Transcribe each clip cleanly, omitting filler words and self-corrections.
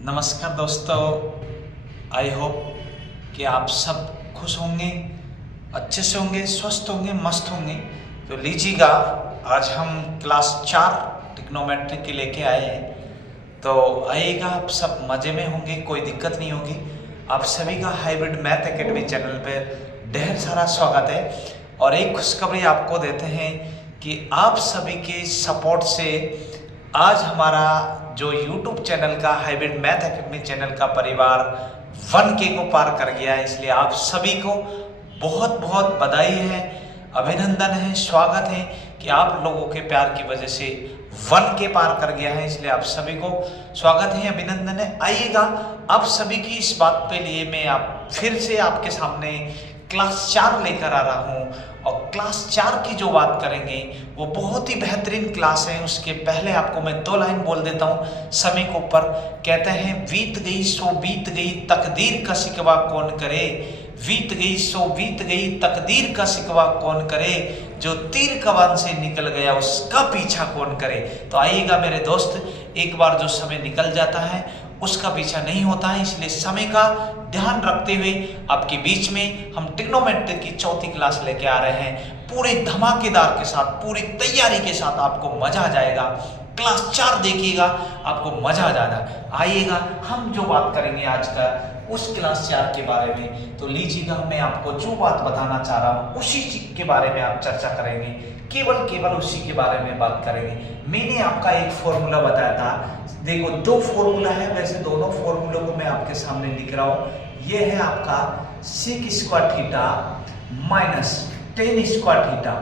नमस्कार दोस्तों, I hope कि आप सब खुश होंगे, अच्छे से होंगे, स्वस्थ होंगे, मस्त होंगे। तो लीजिएगा, आज हम क्लास 4 ट्रिग्नोमेट्री के लेके आए हैं। तो आइएगा, आप सब मज़े में होंगे, कोई दिक्कत नहीं होगी। आप सभी का हाइब्रिड मैथ एकेडमी चैनल पे ढेर सारा स्वागत है। और एक खुशखबरी आपको देते हैं कि आप सभी के सपोर्ट से आज हमारा जो YouTube चैनल का हाइब्रिड मैथ एकेडमी चैनल का परिवार 1K को पार कर गया है। इसलिए आप सभी को बहुत बहुत बधाई है, अभिनंदन है, स्वागत है कि आप लोगों के प्यार की वजह से 1K पार कर गया है। इसलिए आप सभी को स्वागत है, अभिनंदन है। आइएगा, आप सभी की इस बात पे लिए मैं फिर से आपके सामने क्लास 4 लेकर आ रहा हूँ। और क्लास 4 की जो बात करेंगे वो बहुत ही बेहतरीन क्लास है। उसके पहले आपको मैं 2 लाइन बोल देता हूँ समय के ऊपर। कहते हैं, बीत गई सो बीत गई, तकदीर का शिकवा कौन करे। बीत गई सो बीत गई, तकदीर का शिकवा कौन करे। जो तीर कमान से निकल गया उसका पीछा कौन करे। तो आइएगा मेरे दोस्त, एक बार जो समय निकल जाता है उसका पीछा नहीं होता है। इसलिए समय का ध्यान रखते हुए आपके बीच में हम ट्रिग्नोमेट्री की 4थी क्लास लेके आ रहे हैं। पूरे धमाकेदार के साथ, पूरी तैयारी के साथ आपको मजा आ जाएगा। क्लास 4 देखिएगा, आपको मजा आ जाएगा। आइएगा, हम जो बात करेंगे आज का उस क्लास 4 के बारे में। तो लीजिएगा, मैं आपको जो बात बताना चाह रहा हूँ उसी चीज के बारे में आप चर्चा करेंगे, केवल उसी के बारे में बात करेंगे। मैंने आपका एक फॉर्मूला बताया था। देखो, 2 फॉर्मूला है, वैसे दोनों फॉर्मूलों को मैं आपके सामने लिख रहा हूँ। ये है आपका sec square theta minus tan square theta.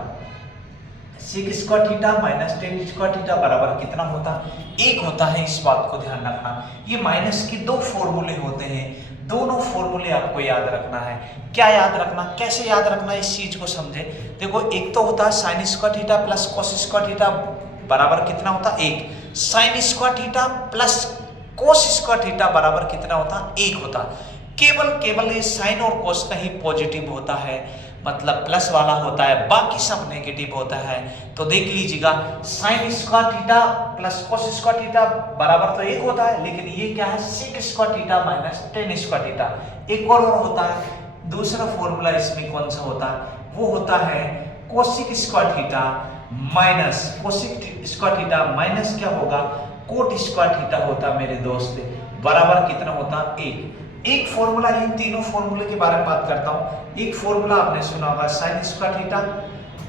sec square theta minus tan square theta बराबर कितना होता है? 1 होता है। इस बात को ध्यान रखना। ये माइनस के 2 फॉर्मूले होते हैं, दोनों फॉर्मूले आपको याद रखना है। क्या याद रखना, कैसे याद रखना, इस चीज को समझे। देखो, एक तो होता है sign square theta plus cos square theta बराबर कितना होता है? 1। Sign square theta plus cos square theta बराबर कितना होता है? 1 होता। केवल ये साइन और कोस का ही पॉजिटिव होता है, मतलब प्लस वाला होता है, बाकी सब नेगेटिव होता है। तो देख लीजिएगा, sine square theta plus cos square theta बराबर तो 1 होता है, लेकिन ये क्या है? Sec square theta minus tan square theta. एक और होता है, दूसरा फॉर्मूला इसमें कौन सा होता है? वो होता है cosec square theta minus cosec square theta minus क्या होगा? कोट स्क्वायर थीटा होता मेरे दोस्त, बराबर कितना होता? 1। एक फॉर्मूला, इन तीनों फॉर्मूले के बारे में बात करता हूं। एक फॉर्मूला आपने सुना होगा sign square theta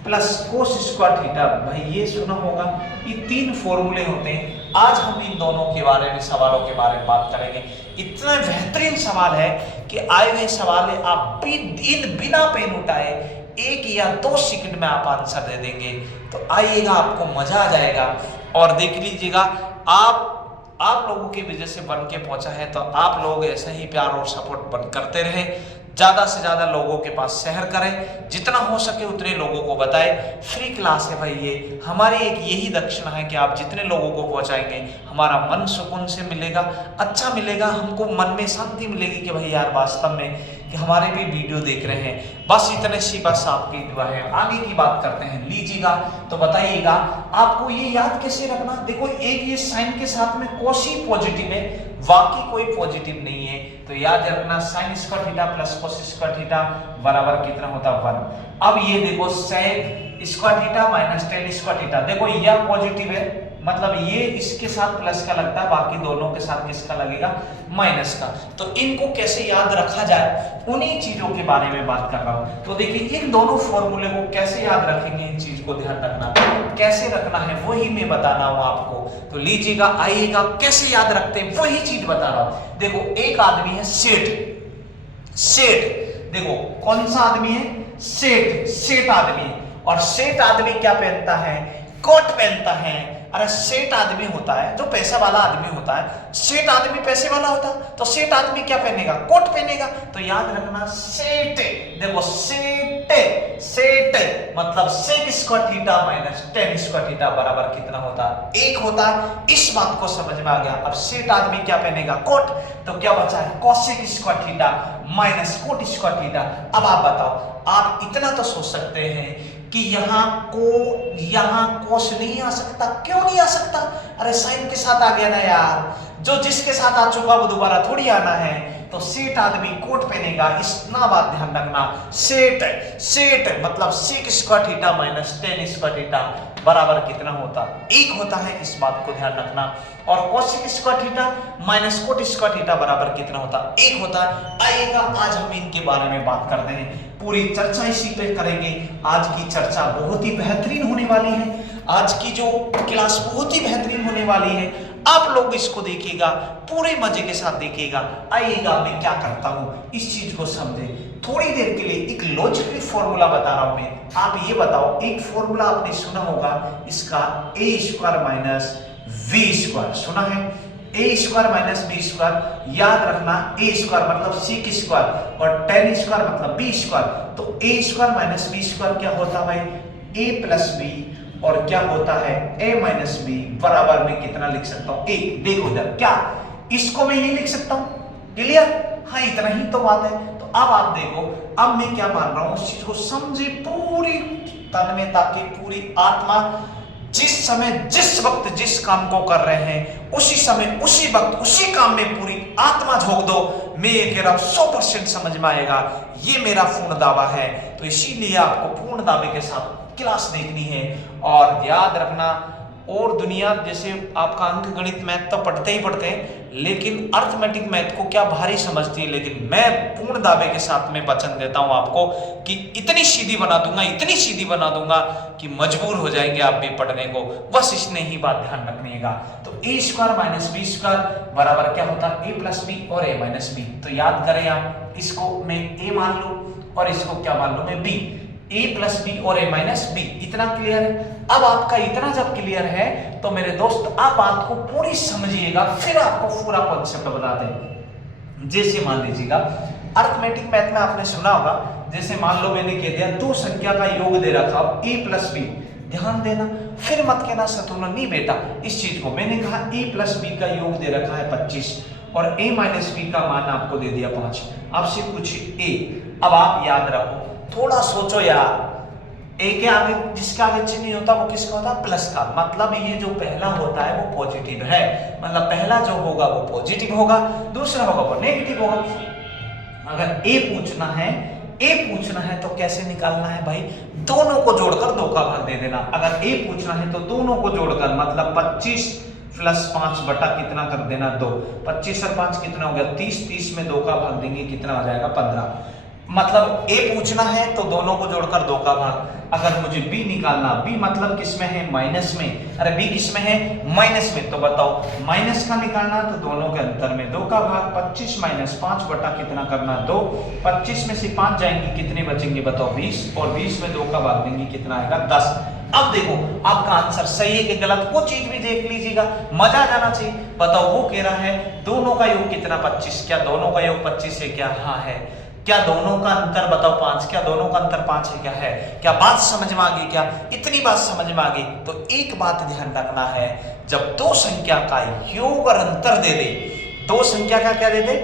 plus cos square theta, भाई ये सुना होगा। ये 3 फॉर्मूले होते हैं। आज हम इन दोनों के बारे में, सवालों के बारे में बात करेंगे। इतना बेहतरीन सवाल है कि आए हुए सवाल है, आप बिना पेन उठाए 1 या 2 सेकंड में आप आंसर दे देंगे। तो आइएगा, आपको मजा आ जाएगा। और देख लीजिएगा, आप लोगों की वजह से बन के पहुंचा है, तो आप लोग ऐसा ही प्यार और सपोर्ट बन करते रहे। ज्यादा से ज्यादा लोगों के पास शेयर करें, जितना हो सके उतने लोगों को बताएं। फ्री क्लास है भाई, ये हमारी एक यही दक्षिणा है कि आप जितने लोगों को पहुंचाएंगे हमारा मन सुकून से मिलेगा, अच्छा मिलेगा। हमको मन में शांति मिलेगी कि भाई यार, वास्तव में कि हमारे भी वीडियो देख रहे हैं। बस इतने सी बस आपकी दुआ है। आगे की बात करते हैं। लीजिएगा, तो बताइएगा आपको ये याद कैसे रखना। देखो, एक ये साइन के साथ में कोस ही पॉजिटिव है, बाकी कोई पॉजिटिव नहीं है। तो याद रखना, sine square theta plus cos square theta बराबर कितना होता? 1। अब ये देखो, sec square theta minus tan square theta, देखो यह पॉजिटिव है, मतलब ये इसके साथ प्लस का लगता है, बाकी दोनों के साथ किसका लगेगा? माइनस का। तो इनको कैसे याद रखा जाए, उन्हीं चीजों के बारे में बात कर रहा हूं। तो देखिए, इन दोनों फॉर्मूले को कैसे याद रखेंगे, इन चीज को ध्यान रखना, कैसे रखना है वही मैं बता रहा हूं आपको। तो लीजिएगा, आइएगा, कैसे याद रखते हैं वही चीज बता रहा हूं। देखो, एक आदमी है सेठ, देखो कौन सा आदमी है? सेठ आदमी। और सेठ आदमी क्या पहनता है? कोट पहनता है। अरे सेठ आदमी होता है जो पैसा वाला आदमी होता है, सेठ आदमी पैसे वाला होता है, तो सेठ आदमी क्या पहनेगा? कोट पहनेगा। तो याद रखना, सेठ, देखो सेठ मतलब sec square theta minus tan square theta बराबर कितना होता? 1 होता है। इस बात को समझ में आ गया। अब सेठ आदमी क्या पहनेगा? कोट। तो क्या बचा है? Cosec square theta minus coat square theta. अब आप बताओ, आप इतना तो सोच सकते हैं कि यहाँ कोस नहीं आ सकता। क्यों नहीं आ सकता? अरे साइन के साथ आ गया ना यार, जो जिसके साथ आ चुका वो दोबारा थोड़ी आना है। तो सेट आदमी कोट पहनेगा, इतना बात ध्यान रखना। सेट मतलब sec square theta minus tan square theta बराबर कितना होता? 1 होता है, इस बात को ध्यान रखना। और cosec square theta minus cot square theta बराबर कितना होता? 1 होता है। आएगा, आज हम इनके बारे में बात करते हैं, पूरी चर्चा इसी पे करेंगे। आज की चर्चा बहुत ही बेहतरीन होने वाली है, आज की जो क्लास बहुत ही बेहतरीन होने वाली है। आप लोग इसको देखिएगा, पूरे मजे के साथ देखिएगा। आइएगा, मैं क्या करता हूं इस चीज को समझे। थोड़ी देर के लिए एक लॉजिकल फॉर्मूला बता रहा हूं मैं। आप ये बताओ, एक फॉर्मूला आपने सुना होगा इसका, ए स्क्वायर माइनस वी स्क्वायर, सुना है? ए स्क्वायर माइनस बी स्क्वायर, याद रखना। ए स्क्वायर मतलब सेक स्क्वायर और tan स्क्वायर मतलब बी स्क्वायर। तो ए स्क्वायर माइनस बी स्क्वायर क्या होता है? ए प्लस बी, और क्या होता है? a माइनस बी बराबर में कितना लिख सकता हूं? 1। देखो इधर, क्या इसको मैं ये लिख सकता हूं? क्लियर? हाँ, इतना ही तो बात है। तो अब आप देखो, अब मैं क्या मान रहा हूं, उस चीज को समझे पूरी तन में, ताकि पूरी आत्मा जिस समय जिस वक्त जिस काम को कर रहे हैं, उसी समय उसी वक्त उसी काम में पूरी आत्मा झोंक दो। मैं ये कह रहा हूं 100% समझ में आएगा, ये मेरा पूर्ण दावा है। तो इसीलिए आपको पूर्ण दावे के साथ क्लास देखनी है। और याद रखना, और दुनिया जैसे आपका अंक गणित मैथ तो पढ़ते ही पढ़ते हैं, लेकिन अर्थमेटिक मैथ को क्या भारी समझती है। लेकिन मैं पूर्ण दावे के साथ में वचन देता हूं आपको कि इतनी सीधी बना दूंगा, इतनी सीधी बना दूंगा कि मजबूर हो जाएंगे आप भी पढ़ने को। बस इसने ही बात ध्यान रखिएगा। तो ए स्क्वायर माइनस बी स्क्वायर बराबर क्या होता है? ए प्लस बी और ए माइनस बी। तो याद करें आप, इसको मैं ए मान लूं और इसको क्या मान लूं मैं? बी। a प्लस बी और a माइनस बी, इतना क्लियर है? अब आपका इतना जब क्लियर है तो मेरे दोस्त आप बात को पूरी समझिएगा, फिर आपको पूरा कॉन्सेप्ट बता दें। जैसे मान लीजिएगा, अर्थमेटिक मैथ में आपने सुना होगा, जैसे मान लो मैंने कह दिया दो संख्या का योग दे रखा a प्लस बी, ध्यान देना, फिर मत कहना शत्रुघ्न नहीं बेटा इस चीज को। मैंने कहा a प्लस बी का योग दे रखा है 25 और a माइनस बी का मान आपको दे दिया 5। आपसे पूछिए a, अब आप याद रखो, थोड़ा सोचो यार, ए के आगे जिसका आगे चिन्ह नहीं होता वो किसका होता? प्लस का। मतलब ये जो पहला होता है वो पॉजिटिव है, मतलब पहला जो होगा वो पॉजिटिव होगा, दूसरा होगा वो नेगेटिव होगा। अगर ए पूछना है तो कैसे निकालना है भाई? दोनों को जोड़कर 2 का भाग दे देना। अगर ए पूछना है तो दोनों को जोड़कर, मतलब 25 प्लस 5 बटा कितना कर देना? 2। 25 और 5 कितना हो गया? 30। 30 में 2 का भाग देंगे, कितना आ जाएगा? 15। मतलब ए पूछना है तो दोनों को जोड़कर 2 का भाग। अगर मुझे बी निकालना, बी मतलब किसमें है? माइनस में। अरे बी किसमें है? माइनस में। तो बताओ माइनस का निकालना तो दोनों के अंतर में 2 का भाग। 25 माइनस 5 बटा कितना करना? 2। 25 में से 5 जाएंगे, कितने बचेंगे बताओ? 20। और 20 में 2 का भाग देंगे, कितना आएगा? 10। अब देखो आपका आंसर सही है कि गलत, वो चीज भी देख लीजिएगा, मजा आ जाना चाहिए। बताओ वो कह रहा है दोनों का योग कितना? 25। क्या दोनों का योग 25 है? क्या हाँ है। क्या दोनों का अंतर बताओ 5? क्या दोनों का अंतर 5 है? क्या है? क्या बात समझ में आ गई? क्या इतनी बात समझ में आ गई? तो एक बात ध्यान रखना है, जब दो संख्या का योग और अंतर दे दे, दो संख्या का क्या दे दे?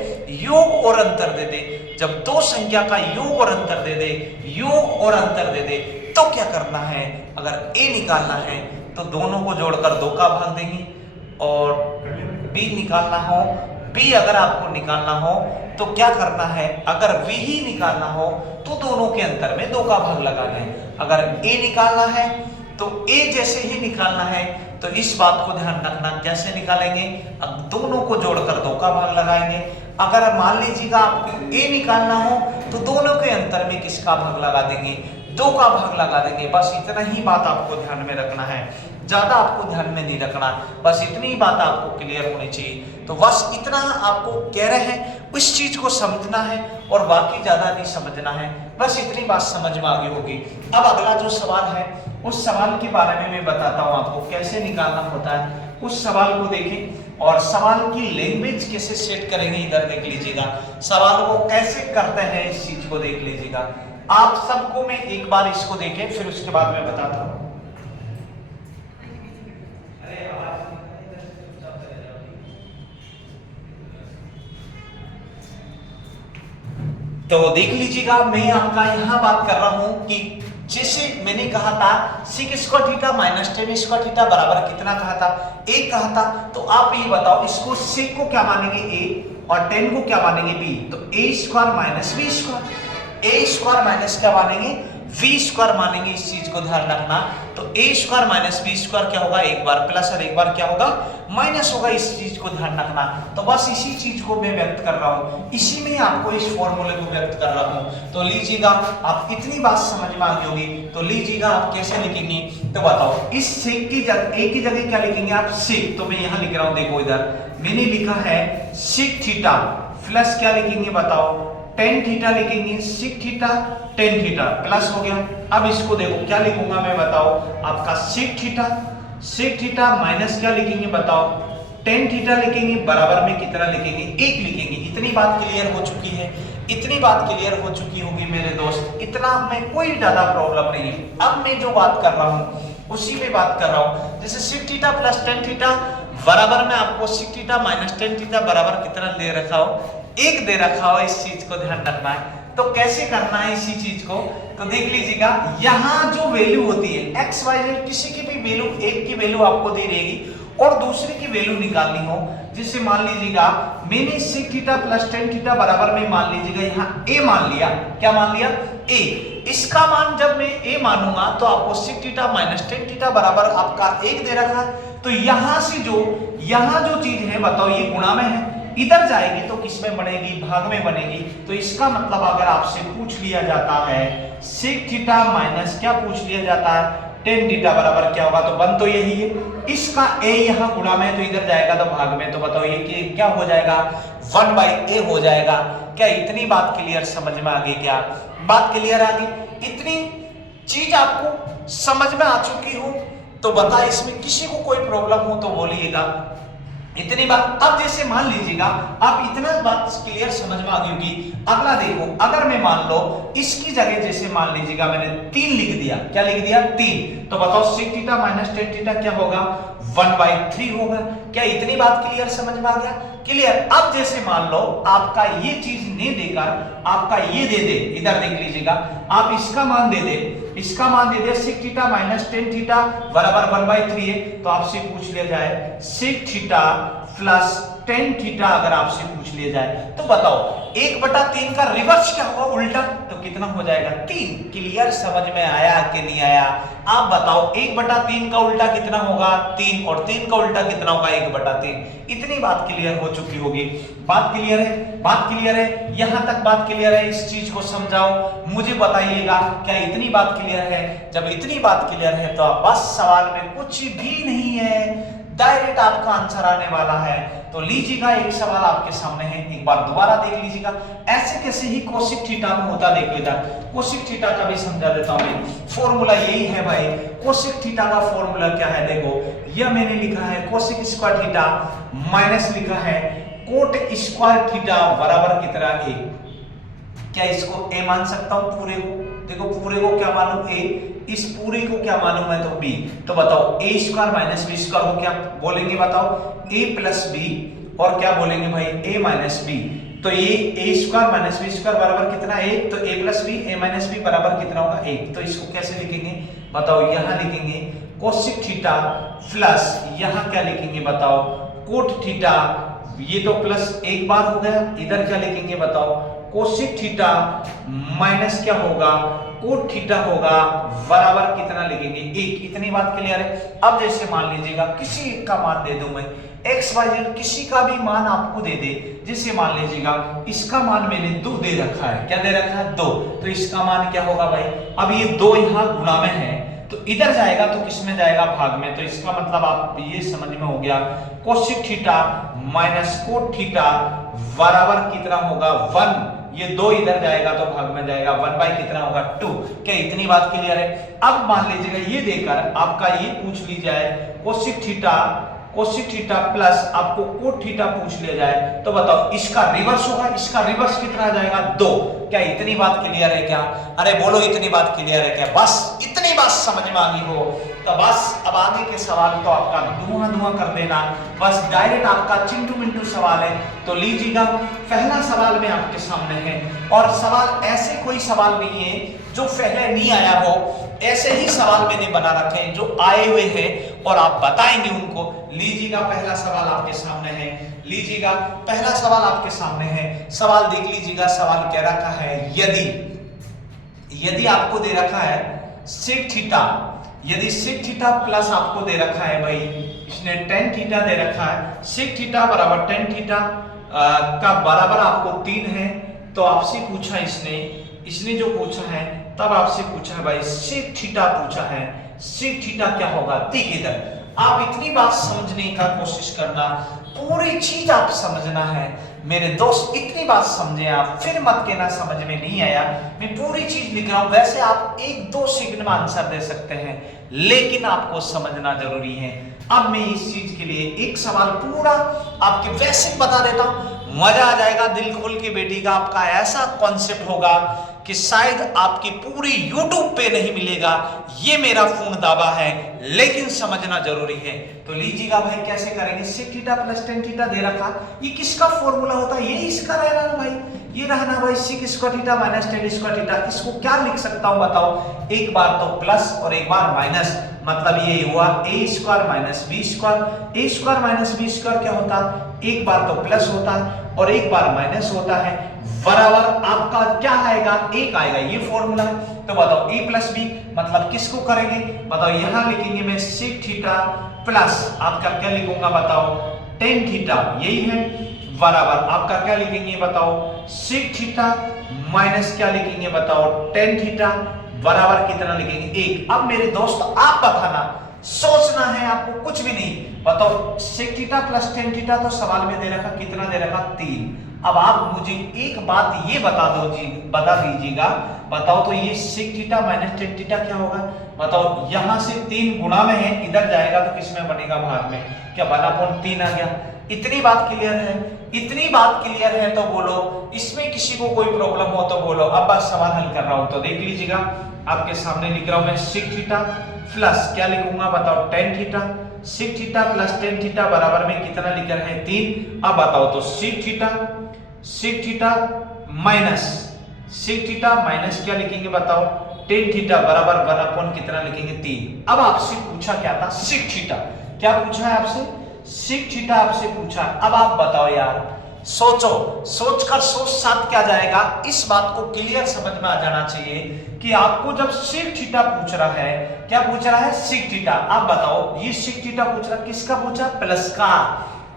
योग और अंतर दे दे। जब दो संख्या का योग और अंतर दे दे, योग और अंतर दे दे, तो क्या करना है? अगर ए निकालना है तो दोनों को जोड़कर 2 का भाग देंगे, और बी निकालना हो, बी अगर आपको निकालना हो तो क्या करना है? अगर वी ही निकालना हो तो दोनों के अंतर में 2 का भाग लगाना है। अगर ए निकालना है तो ए जैसे ही निकालना है, तो इस बात को ध्यान रखना, कैसे निकालेंगे? अब दोनों को जोड़कर 2 का भाग लगाएंगे। अगर मान लीजिएगा आपको ए निकालना हो तो दोनों के अंतर में किसका भाग लगा देंगे? 2 का भाग लगा देंगे। बस इतना ही बात आपको ध्यान में रखना है, ज्यादा आपको ध्यान में नहीं रखना, बस इतनी ही बात आपको क्लियर होनी चाहिए। तो बस इतना आपको कह रहे हैं, उस चीज को समझना है और बाकी ज्यादा नहीं समझना है, बस इतनी बात समझ में आ गई होगी। अब अगला जो सवाल है उस सवाल के बारे में मैं बताता हूं आपको कैसे निकालना होता है। उस सवाल को देखें और सवाल की लैंग्वेज कैसे सेट करेंगे, इधर देख लीजिएगा। सवाल को कैसे करते हैं इस चीज को देख लीजिएगा। आप सबको मैं एक बार इसको देखें, फिर उसके बाद मैं बताता हूं। तो देख लीजिएगा, मैं आपका यहां बात कर रहा हूं कि जैसे मैंने कहा था sec square theta minus tan square theta बराबर कितना कहा था, a कहा था। तो आप ये बताओ इसको sec को क्या मानेंगे a और tan को क्या मानेंगे b, तो a square minus b square, a square minus क्या मानेंगे v स्क्वायर मानेंगे। इस चीज को ध्यान रखना। तो a square minus b square क्या होगा, एक बार प्लस और एक बार क्या होगा माइनस होगा। इस चीज को ध्यान रखना। तो बस इसी चीज को मैं व्यक्त कर रहा हूँ, इसी में आपको इस फॉर्मूले को व्यक्त कर रहा हूँ। तो लीजिएगा आप इतनी बात समझ में आ गई होगी। तो लीजिएगा आप कैसे लिखेंगे, तो बताओ इस सेक की जगह a की जगह क्या लिखेंगे आप सेक। तो मैं यहाँ लिख रहा हूँ, देखो इधर मैंने लिखा है सेक थीटा प्लस क्या लिखेंगे बताओ टेन थीटा लिखेंगे, सिक थीटा टेन थीटा प्लस हो गया। अब इसको देखो क्या लिखूंगा मैं बताओ, आपका सिक थीटा माइनस क्या लिखेंगे बताओ टेन थीटा लिखेंगे, बराबर में कितना लिखेंगे एक लिखेंगे। इतनी बात क्लियर हो चुकी है, इतनी बात क्लियर हो चुकी होगी मेरे दोस्त। इतना में कोई ज्यादा प्रॉब्लम नहीं है। अब मैं जो बात कर रहा हूँ उसी में बात कर रहा हूँ। जैसे सिक थीटा प्लस टेन थीटा बराबर में आपको सिक थीटा माइनस टेन थीटा बराबर कितना दे रखा हो, एक दे रखा हो। इस चीज को ध्यान रखना है। तो कैसे करना है इसी चीज को, तो देख लीजिएगा यहाँ जो वैल्यू होती है एक्स वाई जेड, किसी की भी वैल्यू, एक की वैल्यू आपको दी रहेगी और दूसरे की वैल्यू निकालनी हो। जिससे मान लीजिएगा मैंने सिक थीटा प्लस टेन थीटा बराबर में मान लीजिएगा यहाँ ए मान लिया, क्या मान लिया ए। इसका मान जब मैं ए मानूंगा तो आपको सिक थीटा माइनस टेन थीटा बराबर आपका एक दे रखा है। तो यहाँ से जो यहाँ जो चीज है बताओ ये गुणा में है, इधर जाएगी तो किस में बनेगी, भाग में बनेगी। तो इसका मतलब अगर आपसे पूछ लिया जाता है सेक थीटा माइनस क्या पूछ लिया जाता है टेन थीटा बराबर क्या होगा, तो बन तो यही है। इसका a यहाँ गुणा में तो इधर जाएगा तो भाग में, तो बताओ ये कि क्या हो जाएगा 1/a हो जाएगा। क्या इतनी बात क्लियर समझ में आ गई, क्या बात क्लियर आ गई, इतनी चीज आपको समझ में आ चुकी हो तो बता, इसमें किसी को कोई प्रॉब्लम हो तो बोलिएगा। इतनी बात। अब जैसे मान लीजिएगा आप इतना बात क्लियर समझ में आ गई होगी। अगला देखो, अगर मैं मान लो इसकी जगह जैसे मान लीजिएगा मैंने 3 लिख दिया, क्या लिख दिया 3, तो बताओ sec theta minus tan theta क्या होगा 1/3 होगा। क्या इतनी बात क्लियर समझ में आ गया, क्लियर। अब जैसे मान लो आपका ये चीज नहीं देकर आपका ये दे दे, इधर देख लीजिएगा आप इसका मान दे दे, इसका मान दे दे sec theta minus tan theta बराबर 1/3 है। तो आपसे पूछ लिया जाए sec theta plus tan theta अगर आपसे पूछ लिया जाए तो बताओ 1/3 का रिवर्स क्या होगा उल्टा, तो कितना हो जाएगा 3। क्लियर समझ में आया कि नहीं आया, आप बताओ 1/3 का उल्टा कितना होगा 3 और 3 का उल्टा कितना होगा 1/3। इतनी बात क्लियर हो चुकी होगी। बात क्लियर है, बात क्लियर है, यहां तक बात क्लियर है। इस चीज को समझाओ, मुझे बताइएगा क्या इतनी बात क्लियर है। जब इतनी बात क्लियर है तो आप बस सवाल में कुछ भी नहीं है, डायरेक्ट आपका आंसर आने वाला है। तो लीजिएगा एक सवाल आपके सामने है, एक बार दोबारा देख लीजिएगा। ऐसे कैसे ही कोसिक थीटा में होता देख लीजिएगा। कोसिक थीटा का भी समझा देता हूं मैं, फॉर्मूला यही है भाई। कोसिक थीटा का फॉर्मूला क्या है, देखो यह मैंने लिखा है कोसिक स्क्वायर थीटा माइनस लिखा है कोट स्क्वायर थीटा बराबर कितना 1। क्या इसको ए मान सकता हूं पूरे को, देखो पूरे को क्या मालूम ए, इस पूरे को क्या मालूम है तो b। तो बताओ a square minus B square को क्या बोलेंगे बताओ a प्लस बी, और क्या बोलेंगे भाई a माइनस बी। तो ये a square minus B square बराबर कितना 1, तो a plus B a minus B बराबर कितना होगा 1। तो इसको कैसे लिखेंगे बताओ, यहां लिखेंगे कोसिक थीटा प्लस यहां क्या लिखेंगे बताओ कोट थीटा, ये तो प्लस एक बार हो गया, इधर क्या लिखेंगे बताओ कोसिक थीटा माइनस क्या होगा कोट थीटा होगा बराबर कितना लिखेंगे 1। इतनी बात क्लियर है। अब जैसे मान लीजिएगा किसी एक का मान दे दूं मैं एक्स वाई जेड, किसी का भी मान आपको दे दे। जैसे मान लीजिएगा इसका मान मैंने 2 दे रखा है, क्या दे रखा है 2, तो इसका मान क्या होगा भाई, अब ये 2 यहाँ गुणा में है तो इधर जाएगा तो किस में जाएगा भाग में। तो इसका मतलब आप ये समझ में हो गया cosec theta minus cot theta बराबर कितना होगा 1। ये 2 इधर जाएगा तो भाग में जाएगा 1 कितना होगा 2। क्या इतनी बात क्लियर है। अब मान लीजिएगा ये देकर आपका ये पूछ ली जाए कोसिक थीटा प्लस आपको कोट थीटा पूछ लिया जाए तो बताओ इसका रिवर्स होगा, इसका रिवर्स कितना आ जाएगा 2। क्या इतनी बात क्लियर है क्या, अरे बोलो इतनी बात क्लियर है क्या, बस इतनी बात समझ में आ गई हो तो बस अब आगे के सवाल तो आपका धुआं धुआं कर देना, बस डायरेक्ट आपका चिंटू मिंटू सवाल है। तो लीजिएगा पहला सवाल में आपके सामने है, और सवाल ऐसे कोई सवाल नहीं है जो पहले नहीं आया हो, ऐसे ही सवाल मैंने बना रखे हैं जो आए हुए हैं और आप बताएंगे उनको। लीजिएगा पहला सवाल आपके सामने है, लीजिएगा पहला सवाल आपके सामने है। सवाल देख लीजिएगा, सवाल कह रखा है यदि आपको दे रखा है सेक थीटा, यदि सेक थीटा प्लस आपको दे रखा है भाई, इसने टेन थीटा दे रखा है, सेक थीटा बराबर टेन थीटा का बराबर आपको 3 है। तो आपसे पूछा इसने जो पूछा है, तब आपसे पूछा है भाई सेक थीटा पूछा है, सेक थीटा क्या होगा। देख इधर आप इतनी बात समझने का कोशिश करना, पूरी चीज आप समझना है मेरे दोस्त, इतनी बात समझे आप, फिर मत कहना समझ में नहीं आया। मैं पूरी चीज लिख रहा हूं, वैसे आप 1-2 सेकंड में आंसर दे सकते हैं, लेकिन आपको समझना जरूरी है। अब मैं इस चीज के लिए एक सवाल पूरा आपके वैसे बता देता हूं, मजा आ जाएगा, दिल खोल के बैठिएगा। आपका ऐसा कॉन्सेप्ट होगा कि शायद आपकी पूरी YouTube पे नहीं मिलेगा, ये मेरा पूर्ण दावा है, लेकिन समझना जरूरी है। तो लीजिएगा भाई कैसे करेंगे, sec theta plus tan theta दे रखा, ये किसका फॉर्मूला होता है, ये इसका रहना ना भाई, ये रहना भाई sec square theta minus tan square theta. इसको क्या लिख सकता हूं बताओ, एक बार तो प्लस और एक बार माइनस, मतलब ये हुआ ए स्क्वायर माइनस बी स्क्वायर। ए स्क्वायर माइनस बी स्क्वायर क्या होता, एक बार तो प्लस होता है और एक बार माइनस होता है, बराबर आपका क्या आएगा, एक आएगा, ये फॉर्मूला है। तो बताओ ए प्लस बी मतलब किसको करेंगे, बताओ यहां लिखेंगे मैं सेक थीटा प्लस आपका क्या लिखूंगा बताओ टेन थीटा, यही है, बराबर आपका क्या लिखेंगे बताओ सेक थीटा माइनस क्या लिखेंगे बताओ टेन थीटा, बराबर कितना लिखेंगे 1। अब मेरे दोस्त आप बताना, सोचना है आपको, कुछ भी नहीं। बताओ sec theta plus tan theta तो सवाल में दे रखा, कितना दे रखा 3। अब आप मुझे एक बात ये बता दीजिएगा, बताओ तो ये sec theta minus tan theta क्या होगा, बताओ यहां से 3 गुणा में है, इधर जाएगा तो किसमें बनेगा भाग में, क्या 1/3 आ गया। इतनी बात क्लियर है, इतनी बात क्लियर है तो बोलो, इसमें किसी को कोई प्रॉब्लम हो तो बोलो। अब बस सवाल हल कर रहा हूं, तो देख लीजिएगा आपके सामने लिख रहा हूं मैं सेक थीटा प्लस क्या लिखूंगा बताओ tan theta, sec theta plus tan theta बराबर में कितना लिख रहे हैं 3। अब बताओ तो सेक थीटा माइनस क्या लिखेंगे बताओ टेन थीटा बराबर 1/, कितना लिखेंगे 3। अब आपसे पूछा क्या था सेक थीटा, क्या पूछा है आपसे, सेक थीटा आपसे पूछा। अब आप बताओ यार, सोचो, सोचकर सोच साथ क्या जाएगा, इस बात को क्लियर समझ में आ जाना चाहिए कि आपको जब सेक थीटा पूछ रहा है, क्या पूछ रहा है सेक थीटा, आप बताओ ये सेक थीटा पूछ रहा, किसका पूछा प्लस का,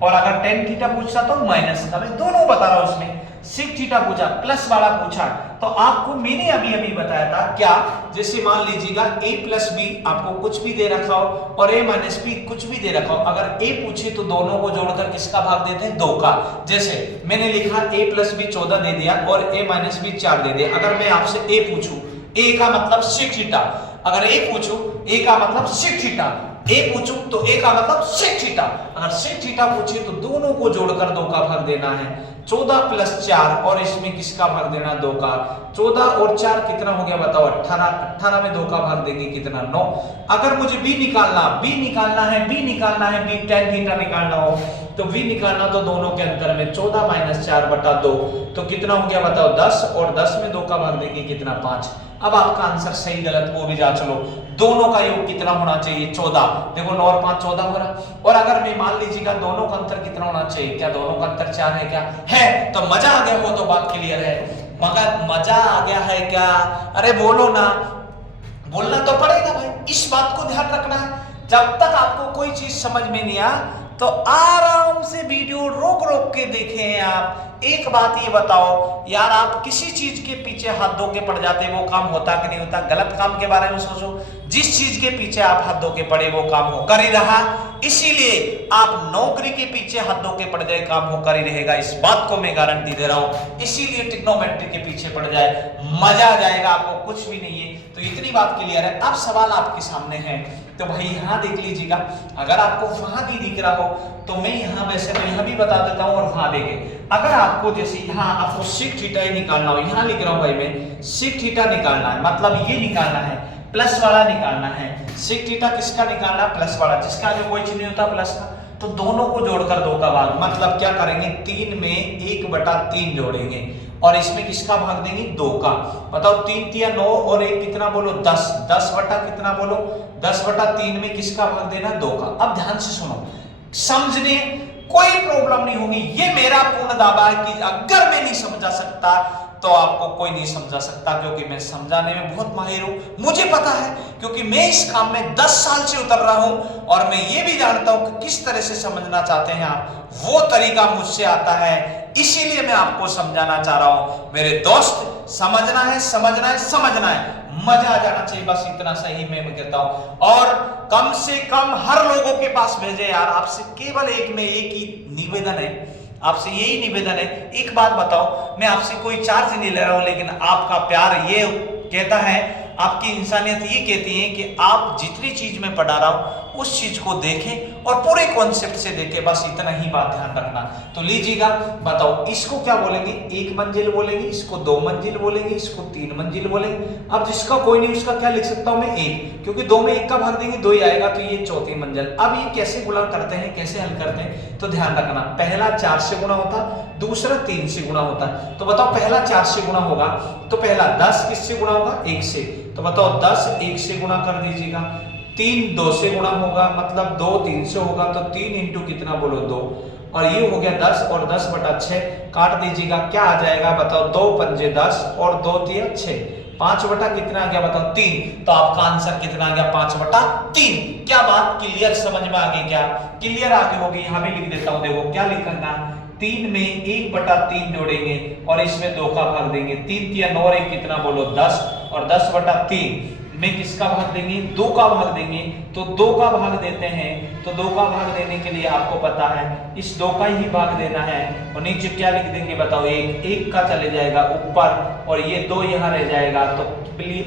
और अगर टेन थीटा पूछता तो माइनस का, मैं दोनों बता रहा हूं। उसमें सेक थीटा पूछा, प्लस वाला पूछा, तो आपको मैंने अभी बताया था क्या, जैसे मान लीजिएगा a प्लस बी आपको कुछ भी दे रखा हो और a माइनस बी कुछ भी दे रखा हो, अगर a पूछे तो दोनों को जोड़कर किसका भाग देते हैं 2 का। जैसे मैंने लिखा a प्लस बी 14 दे दिया और a माइनस बी 4 दे दिया। अगर मैं आपसे a पूछूं, a का मतलब सेक थीटा, अगर a पूछूं a का मतलब सेक थीटा, a पूछूं तो a का मतलब सेक थीटा, अगर सेक थीटा पूछे तो दोनों को जोड़कर 2 का भाग देना है। 14 प्लस 4 और इसमें किसका भाग देना 2 का, 14 और 4 कितना हो गया बताओ 18, 18 में 2 का भाग देंगे कितना 9। अगर मुझे b निकालना है, b tan थीटा निकालना हो तो v निकालना, तो दोनों के अंतर में 14 माइनस 4/2 तो कितना हो गया बताओ 10, और 10 में 2 का भाग देंगे कितना 5। अब आपका आंसर सही गलत वो भी जांच लो, दोनों का योग कितना होना चाहिए 14, देखो 9 और 5 14 हो रहा। और अगर मैं मान लीजिएगा दोनों का अंतर कितना होना चाहिए, क्या दोनों का अंतर 4 है, क्या है, तो मजा आ गया हो तो बात क्लियर है, मगर मजा आ गया है क्या, अरे बोलो ना, बोलना तो पड़ेगा भाई, इस बात को ध्यान रखना है। जब तक आपको कोई चीज समझ में नहीं आ तो आराम से वीडियो रोक के देखें। आप एक बात ये बताओ यार, आप किसी चीज के पीछे हाथ धो के पड़ जाते, वो काम होता कि नहीं होता, गलत काम के बारे में सोचो, जिस चीज के पीछे आप हाथ धो के पड़े वो काम हो कर ही रहा, इसीलिए आप नौकरी के पीछे हाथ धो के पड़ जाए काम हो कर ही रहेगा, इस बात को मैं गारंटी दे रहा हूं। इसीलिए ट्रिग्नोमेट्री के पीछे पड़ जाए, मजा आ जाएगा, आपको कुछ भी नहीं है। तो इतनी बात क्लियर है। अब सवाल आपके सामने है, तो भाई यहाँ देख लीजिएगा, अगर आपको वहां भी दिख रहा हो तो मैं यहाँ वैसे तो यहाँ भी बता देता हूँ और वहां देखे। अगर आपको जैसे यहाँ आपको सेक थीटा ही निकालना हो, यहाँ लिख रहा हूँ भाई मैं सेक थीटा निकालना है, मतलब ये निकालना है प्लस वाला निकालना है। सेक थीटा किसका निकालना है? प्लस वाला, जिसका आगे कोई चिन्ह नहीं होता प्लस का। तो दोनों को जोड़कर 2 का भाग, मतलब क्या करेंगे 3 में 1/3 जोड़ेंगे और इसमें किसका भाग देंगे 2 का। बताओ 3 तिया 9 और 1 कितना बोलो 10, 10 बटा कितना बोलो 10/3 में किसका भाग देना 2 का। अब ध्यान से सुनो, समझने कोई प्रॉब्लम नहीं होगी। ये मेरा पूर्ण दावा है कि अगर मैं नहीं समझा सकता तो आपको कोई नहीं समझा सकता, क्योंकि मैं समझाने में बहुत माहिर हूं। मुझे पता है क्योंकि मैं इस काम में 10 साल से उतर रहा हूं और मैं ये भी जानता हूं कि किस तरह से समझना चाहते हैं आप, वो तरीका मुझसे आता है, इसीलिए मैं आपको समझाना चाह रहा हूं। मेरे दोस्त, समझना है समझना है समझना है, मजा आ जाना चाहिए, बस इतना सही मैं कहता हूं। और कम से कम हर लोगों के पास भेजे यार। आपसे केवल एक ही निवेदन है, आपसे यही निवेदन है। एक बात बताओ, मैं आपसे कोई चार्ज नहीं ले रहा हूं, लेकिन आपका प्यार ये कहता है, आपकी इंसानियत ये कहती है कि आप जितनी चीज में पढ़ा रहा हूं उस चीज को देखें और पूरे कॉन्सेप्ट से देखें, बस इतना ही बात ध्यान रखना। तो लीजिएगा, बताओ इसको क्या बोलेंगे? 1 मंजिल बोलेंगे, इसको 2 मंजिल बोलेंगे, इसको 3 मंजिल बोलेंगे। अब जिसका कोई नहीं उसका क्या लिख सकता हूं मैं 1, क्योंकि 2 में 1 का भाग देंगे 2 ही आएगा, तो ये चौथी मंजिल। अब ये कैसे गुणा करते हैं, कैसे हल करते हैं, तो ध्यान रखना। पहला 4 से गुणा होता, दूसरा 3 से गुणा होता। तो बताओ पहला 4 से गुणा होगा तो पहला 10 किससे गुणा होगा? 1 से। तो बताओ 10 1 से गुणा कर दीजिएगा। 3 2 से गुणा होगा, मतलब 2 3 से होगा, तो 3 इंटू कितना बोलो 2, और ये हो गया 10 और 10/6 काट दीजिएगा। क्या आ जाएगा बताओ? 2 पंजे 10 और 2 तिया 6, 5 बटा कितना आ गया बताओ 3। तो आपका आंसर कितना आ गया? 5/3। क्या बात क्लियर, समझ में आ गई? क्या क्लियर आगे होगी? यहां भी लिख देता हूं, देखो क्या लिखना, 3 में 1/3 जोड़ेंगे और इसमें 2 का भाग देंगे। 3 तिया 9 और 1 कितना बोलो 10, और 10/3 में किसका भाग देंगे? 2 का भाग देंगे। तो 2 का भाग देते हैं, तो 2 का भाग देने के लिए आपको पता है इस 2 का ही भाग देना है, और नीचे क्या लिख देंगे बताओ? 1 का चले जाएगा ऊपर और ये 2 यहाँ रह जाएगा। तो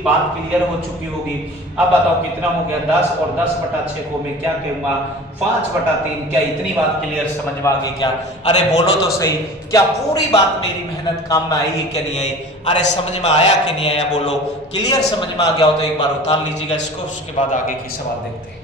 बात क्लियर हो चुकी होगी। अब बताओ कितना हो गया 10, और 10/6 को मैं क्या कहूंगा? 5/3। क्या इतनी बात क्लियर समझ में आ गई क्या? अरे बोलो तो सही, क्या पूरी बात मेरी मेहनत काम में आई है क्या नहीं आई? अरे समझ में आया कि नहीं आया? बोलो क्लियर समझ में आ गया हो तो एक बार उतार लीजिएगा इसको, उसके बाद आगे के सवाल देखते हैं।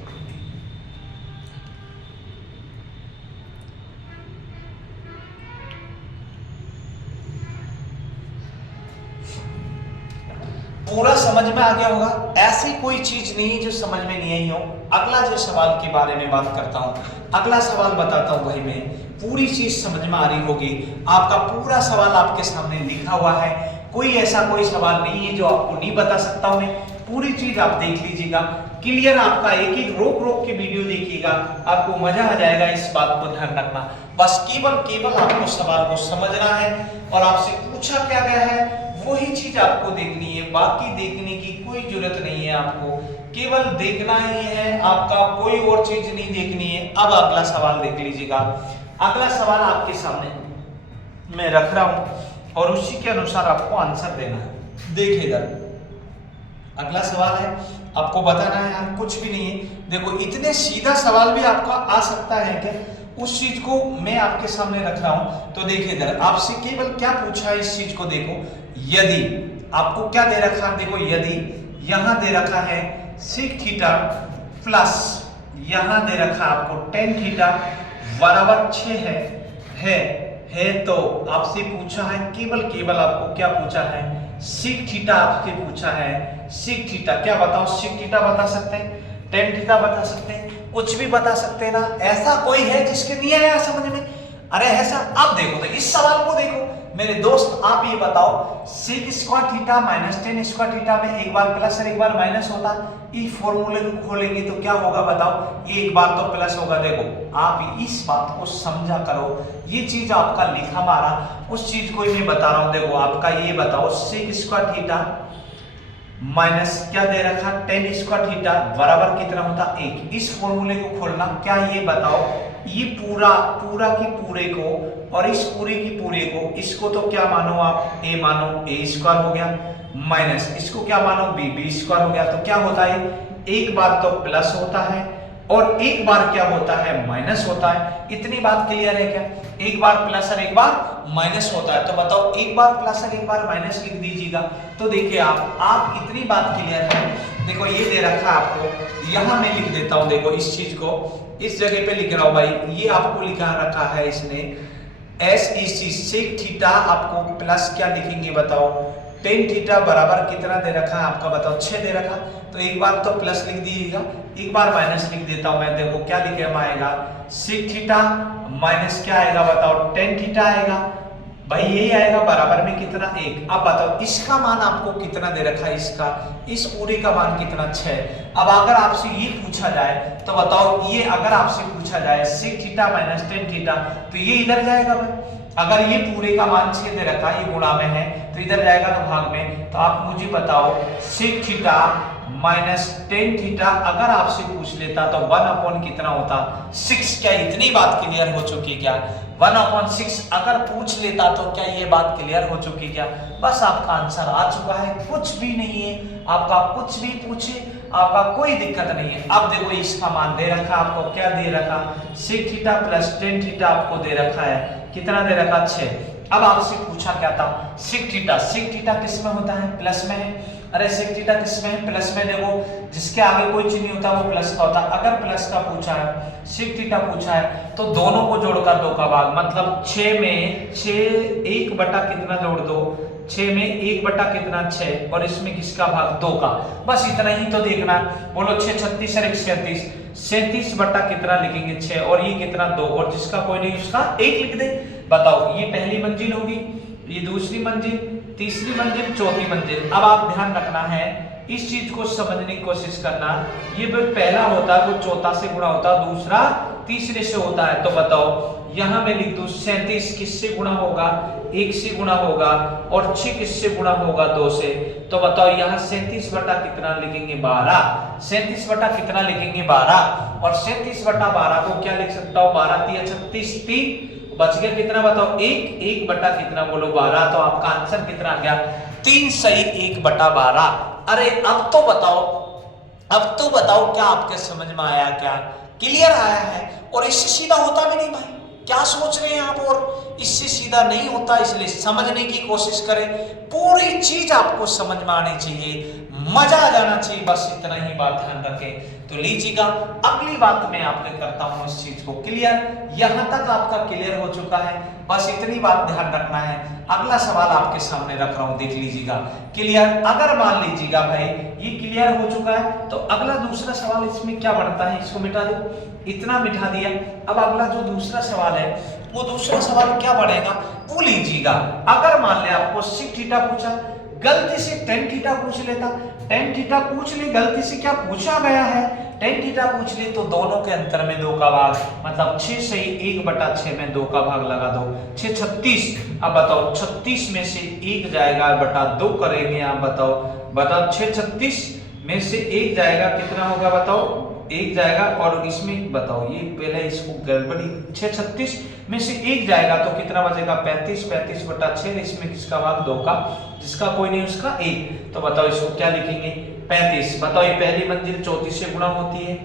पूरा समझ में आ गया होगा, ऐसी कोई चीज नहीं जो समझ में नहीं आई हो। अगला जो सवाल के बारे में बात करता हूं, अगला सवाल बताता हूं भाई, मैं पूरी चीज समझ में आ रही होगी। आपका पूरा सवाल आपके सामने लिखा हुआ है, कोई ऐसा कोई सवाल नहीं है जो आपको नहीं बता सकता हूं मैं। पूरी चीज आप देख लीजिएगा क्लियर, आपका एक एक रोक रोक के वीडियो देखिएगा, आपको मजा आ जाएगा। इस बात को ध्यान रखना, बस केवल आपको सवाल को समझना है और आपसे पूछा क्या गया है वही चीज आपको देखनी है, बाकी देखने की कोई जरूरत नहीं है। आपको केवल देखना ही है, आपका कोई और चीज नहीं देखनी है। अब अगला सवाल देख लीजिएगा। अगला सवाल आपके सामने मैं रख रहा हूं और उसी के अनुसार आपको आंसर देना है। देखिए इधर अगला सवाल है, आपको बताना है यार, कुछ भी नहीं है। देखो इतने सीधा सवाल भी आपका आ सकता है क्या, उस चीज को मैं आपके सामने रख रहा हूं। तो देखिए इधर आपसे केवल क्या पूछा है, इस चीज को देखो। यदि आपको क्या दे रखा है, देखो यदि यहां दे रखा है sec थीटा प्लस यहां दे रखा आपको tan थीटा बराबर 6 है तो आपसे पूछा है केवल आपको क्या पूछा है, sec थीटा आपसे पूछा है। sec थीटा क्या बताओ? sec थीटा बता सकते हैं, tan थीटा बता सकते हैं, कुछ भी बता सकते हैं ना। ऐसा कोई है जिसके नहीं आया समझ में? अरे ऐसा, अब देखो तो इस सवाल को देखो मेरे दोस्त, आप ये बताओ sec square theta minus tan square theta में एक बार प्लस और एक बार माइनस होता, इस फॉर्मूले को खोलेंगे तो क्या होगा बताओ? एक बार तो प्लस होगा। देखो आप इस बात को समझा करो, ये चीज आपका लिखा मारा, उस चीज को मैं बता रहा हूं। देखो आपका ये बताओ sec स्क्वायर थीटा माइनस क्या दे रखा tan स्क्वायर थीटा बराबर कितना होता 1। इस फॉर्मूले को खोलना, क्या ये बताओ ये पूरा की पूरे को और इस पूरे की पूरे को, इसको तो क्या मानो आप a मानो, a स्क्वायर हो गया, माइनस इसको क्या मानो b स्क्वायर हो गया। तो क्या होता है, एक बार तो प्लस होता है और एक बार क्या होता है, माइनस होता है। इतनी बात क्लियर है क्या? एक बार प्लस और एक बार माइनस होता है। तो बताओ एक बार प्लस और एक बार माइनस लिख दीजिएगा। तो देखिए आप इतनी बात क्लियर है। देखो ये दे रखा है आपको, यहां मैं लिख देता हूं। देखो इस चीज को इस जगह पे लिख रहा हूं भाई, ये आपको लिखा रखा है इसने SEC सेक थीटा। आपको प्लस क्या लिखेंगे बताओ, टेन थीटा बराबर कितना दे रखा है आपका बताओ, 6 दे रखा। तो एक बार तो प्लस लिख दीजिएगा, एक बार माइनस लिख देता हूं मैं। देखो क्या लिखे आएगा, सेक थीटा माइनस क्या आएगा बताओ, टेन थीटा आएगा भाई, यही आएगा बराबर में कितना, 1। अब बताओ इसका मान आपको कितना दे रखा है, इसका इस पूरे का मान कितना, 6। अब अगर आपसे ये पूछा जाए तो बताओ, ये अगर आपसे पूछा जाए sec theta minus tan theta, तो ये इधर जाएगा भाई। अगर ये पूरे का मान 6 दे रखा है, ये गुणा में है, तो इधर जाएगा तो भाग में। तो आप मुझे बताओ sec theta minus tan theta अगर आपसे पूछ लेता तो 1/, कितना होता, 6। क्या इतनी बात क्लियर हो चुकी क्या? 1/6 अगर पूछ लेता तो क्या ये बात क्लियर हो चुकी क्या? बस आपका आंसर आ चुका है, कुछ भी नहीं है। आपका कुछ भी पूछे, आपका कोई दिक्कत नहीं है। अब देखो इसका मान दे रखा, आपको क्या दे रखा, sec theta plus tan theta आपको दे रखा है, कितना दे रखा, 6। अब आपसे पूछा क्या था, सेक थीटा। सेक थीटा किस में होता है, प्लस में है। अरे सेक थीटा किस में है, प्लस में। देखो जिसके आगे कोई चिन्ह होता है वो प्लस का होता है। अगर प्लस का पूछा है, सेक थीटा पूछा है, तो दोनों को जोड़कर 2 का भाग, मतलब 6 में 6 1 कितना जोड़ दो, 6 में 1 कितना, 6, और इसमें किसका भाग, 2 का। बस इतना ही तो देखना। बोलो 6 36 और 1 37, 37 कितना लिखेंगे, 6, और ये कितना, 2, और जिसका कोई नहीं उसका 1 लिख दे। बताओ ये पहली मंजिल होगी, ये दूसरी मंजिल, तीसरी मंजिल, चौथी मंजिल। अब आप ध्यान रखना है, इस चीज को समझने की कोशिश करना। ये पहला होता है वो चौथा से गुणा होता है, दूसरा तीसरे से होता है। तो बताओ यहां मैं लिख दूं 37 किससे गुणा होगा, 1 से गुणा होगा, और 6 किससे गुणा होगा, 2 से। तो बताओ यहाँ 37 कितना लिखेंगे, 12। 37 कितना लिखेंगे, 12, और 37/12 को क्या लिख सकता हूँ, 12 3 36, 3 बच गया कितना बताओ, 1 कितना बोलो, 12। तो आपका आंसर कितना आ गया, 3 सही 1/12। अरे अब तो बताओ क्या आपके समझ में आया, क्या क्लियर आया है? और इससे सीधा होता भी नहीं भाई, क्या सोच रहे हैं आप? और इससे सीधा नहीं होता, इसलिए समझने की कोशिश करें। पूरी चीज आपको समझ में आनी चाहिए, मजा आ जाना चाहिए, बस इतना ही बात ध्यान रखें। तो लीजिएगा अगली बात मैं आपके करता हूं इस चीज को क्लियर। यहां तक आपका क्लियर हो चुका है, बस इतनी बात ध्यान रखना है। अगला सवाल आपके सामने रख रहा हूं, देख लीजिएगा क्लियर। अगर मान लीजिएगा भाई ये क्लियर हो चुका है, तो अगला दूसरा सवाल इसमें क्या बढ़ता है, इसको मिटा दो, इतना मिटा दिया। अब अगला जो दूसरा सवाल है, वो दूसरा सवाल क्या बढ़ेगा वो लीजिएगा। अगर मान ले आपको सेक थीटा पूछा, गलती से टेन थीटा पूछ लेता, टेन थीटा पूछ ले, गलती से क्या पूछा गया है, टेन थीटा पूछ ले, तो दोनों के अंतर में 2 का भाग, मतलब 6 से 1/6 में 2 का भाग लगा दो, 6 36। अब बताओ 36 में से 1 जाएगा बटा 2 करेंगे, आप बताओ 6 36 में से 1 जाएगा, कितना होगा बताओ, 1 जाएगा, और इसमें बताओ ये पहले इसको गड़बड़ी, 6 36 में से 1 जाएगा तो कितना बचेगा, 35, 35/6, इसमें किसका भाग, 2 का, जिसका कोई नहीं उसका 1। तो बताओ इसको क्या लिखेंगे, 35। बताओ ये पहली मंजिल चौथी से गुणा होती है,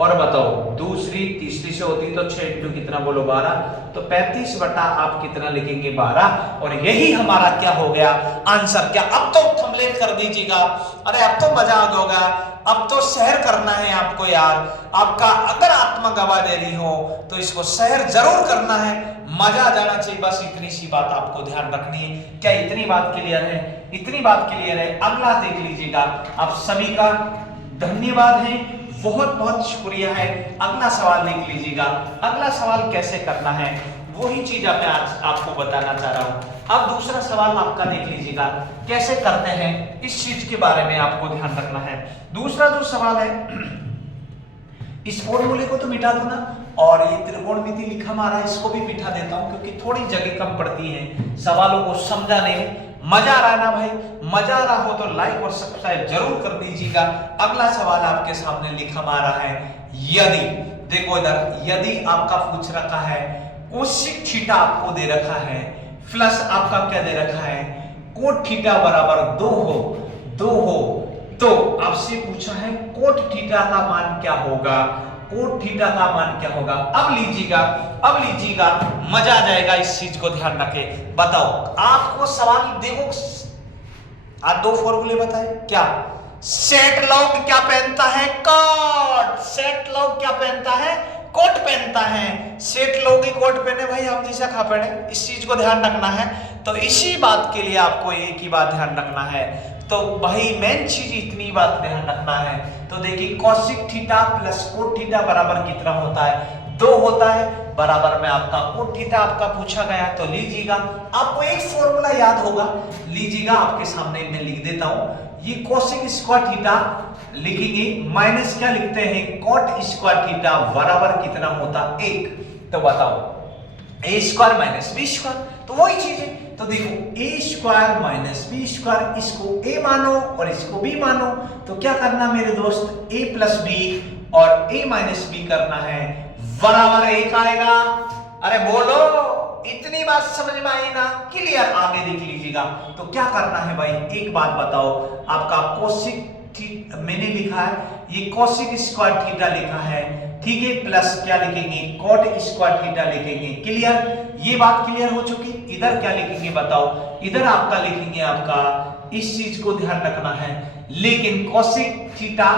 और बताओ दूसरी तीसरी से होती है, तो 6 इंटू कितना बोलो, 12। तो 35 आप कितना लिखेंगे, 12, और यही हमारा क्या हो गया आंसर। क्या अब तो थंबनेल कर दीजिएगा, अरे अब तो मजा आ गया, अब तो शेयर करना है आपको यार। आपका अगर आत्मा गवा दे रही हो तो इसको शेयर जरूर करना है, मजा आ जाना चाहिए। बस इतनी सी बात आपको ध्यान रखनी है। क्या इतनी बात क्लियर है? इतनी बात क्लियर है। अगला देख लीजिएगा, आप सभी का धन्यवाद है, बहुत बहुत शुक्रिया है। अगला सवाल देख लीजिएगा। अगला सवाल कैसे करना है वही चीज मैं आज आपको बताना चाह रहा हूं। अब दूसरा सवाल आपका देख लीजिएगा, कैसे करते हैं इस चीज के बारे में आपको ध्यान रखना है। दूसरा जो सवाल है, इस फॉर्मूले को तो मिटा दो ना, और ये त्रिकोणमिति लिखा हमारा इसको भी मिटा देता हूं, क्योंकि थोड़ी जगह कम पड़ती है सवालों को समझाने में। मजा आ रहा है ना भाई? मजा आ रहा हो तो लाइक और सब्सक्राइब जरूर कर दीजिएगा। अगला सवाल आपके सामने लिखा हमारा है, यदि, देखो इधर, यदि आपका पूछ रखा है कोसेक थीटा आपको दे रखा है, प्लस आपका क्या दे रखा है, कोट थीटा बराबर 2 हो, तो आपसे पूछा है कोट थीटा का मान क्या होगा। कोट थीटा का मान क्या होगा। अब लीजिएगा मजा आ जाएगा, इस चीज को ध्यान रखें। बताओ आपको सवाल देखो, आज दो फॉर्मूले बताए क्या। सेट लॉग क्या पहनता है, कोट। सेट लॉग क्या पहनता है, कोट पहनता है। सेट लॉग ही कोट पहने भाई, हम जैसा खा पहने, इस चीज को ध्यान रखना है। तो इसी बात के लिए आपको एक ही बात ध्यान रखना है। तो भाई मेन चीज इतनी बात ध्यान रखना है। तो देखिए cosec theta plus cot theta बराबर कितना होता है, 2 होता है। बराबर में आपका कोट थीटा आपका पूछा गया, तो लीजिएगा आपको एक फॉर्मूला याद होगा, लीजिएगा आपके सामने मैं लिख देता हूं। ये कोसिक स्क्वायर थीटा लिखेंगे, माइनस क्या लिखते हैं, कोट स्क्वायर थीटा बराबर कितना होता, 1। तो बताओ ए स्क्वायर माइनस बी स्क्वायर, तो वही चीज है। तो देखो ए स्क्वायर माइनस बी स्क्वायर, इसको ए मानो और इसको बी मानो। तो क्या करना मेरे दोस्त, ए प्लस बी और ए माइनस बी करना है, बराबर 1 आएगा। अरे बोलो, इतनी बात समझ में आई ना, क्लियर। आगे देख लीजिएगा। तो क्या करना है भाई, एक बात बताओ, आपका कोसिक मैंने लिखा है, ये कोसिक स्क्वायर थीटा लिखा है, ठीक है, प्लस क्या लिखेंगे, कोट स्क्वायर थीटा लिखेंगे। क्लियर, ये बात क्लियर हो चुकी। इधर क्या लिखेंगे बताओ, इधर आपका लिखेंगे, आपका इस चीज को ध्यान रखना है। लेकिन कोसिक थीटा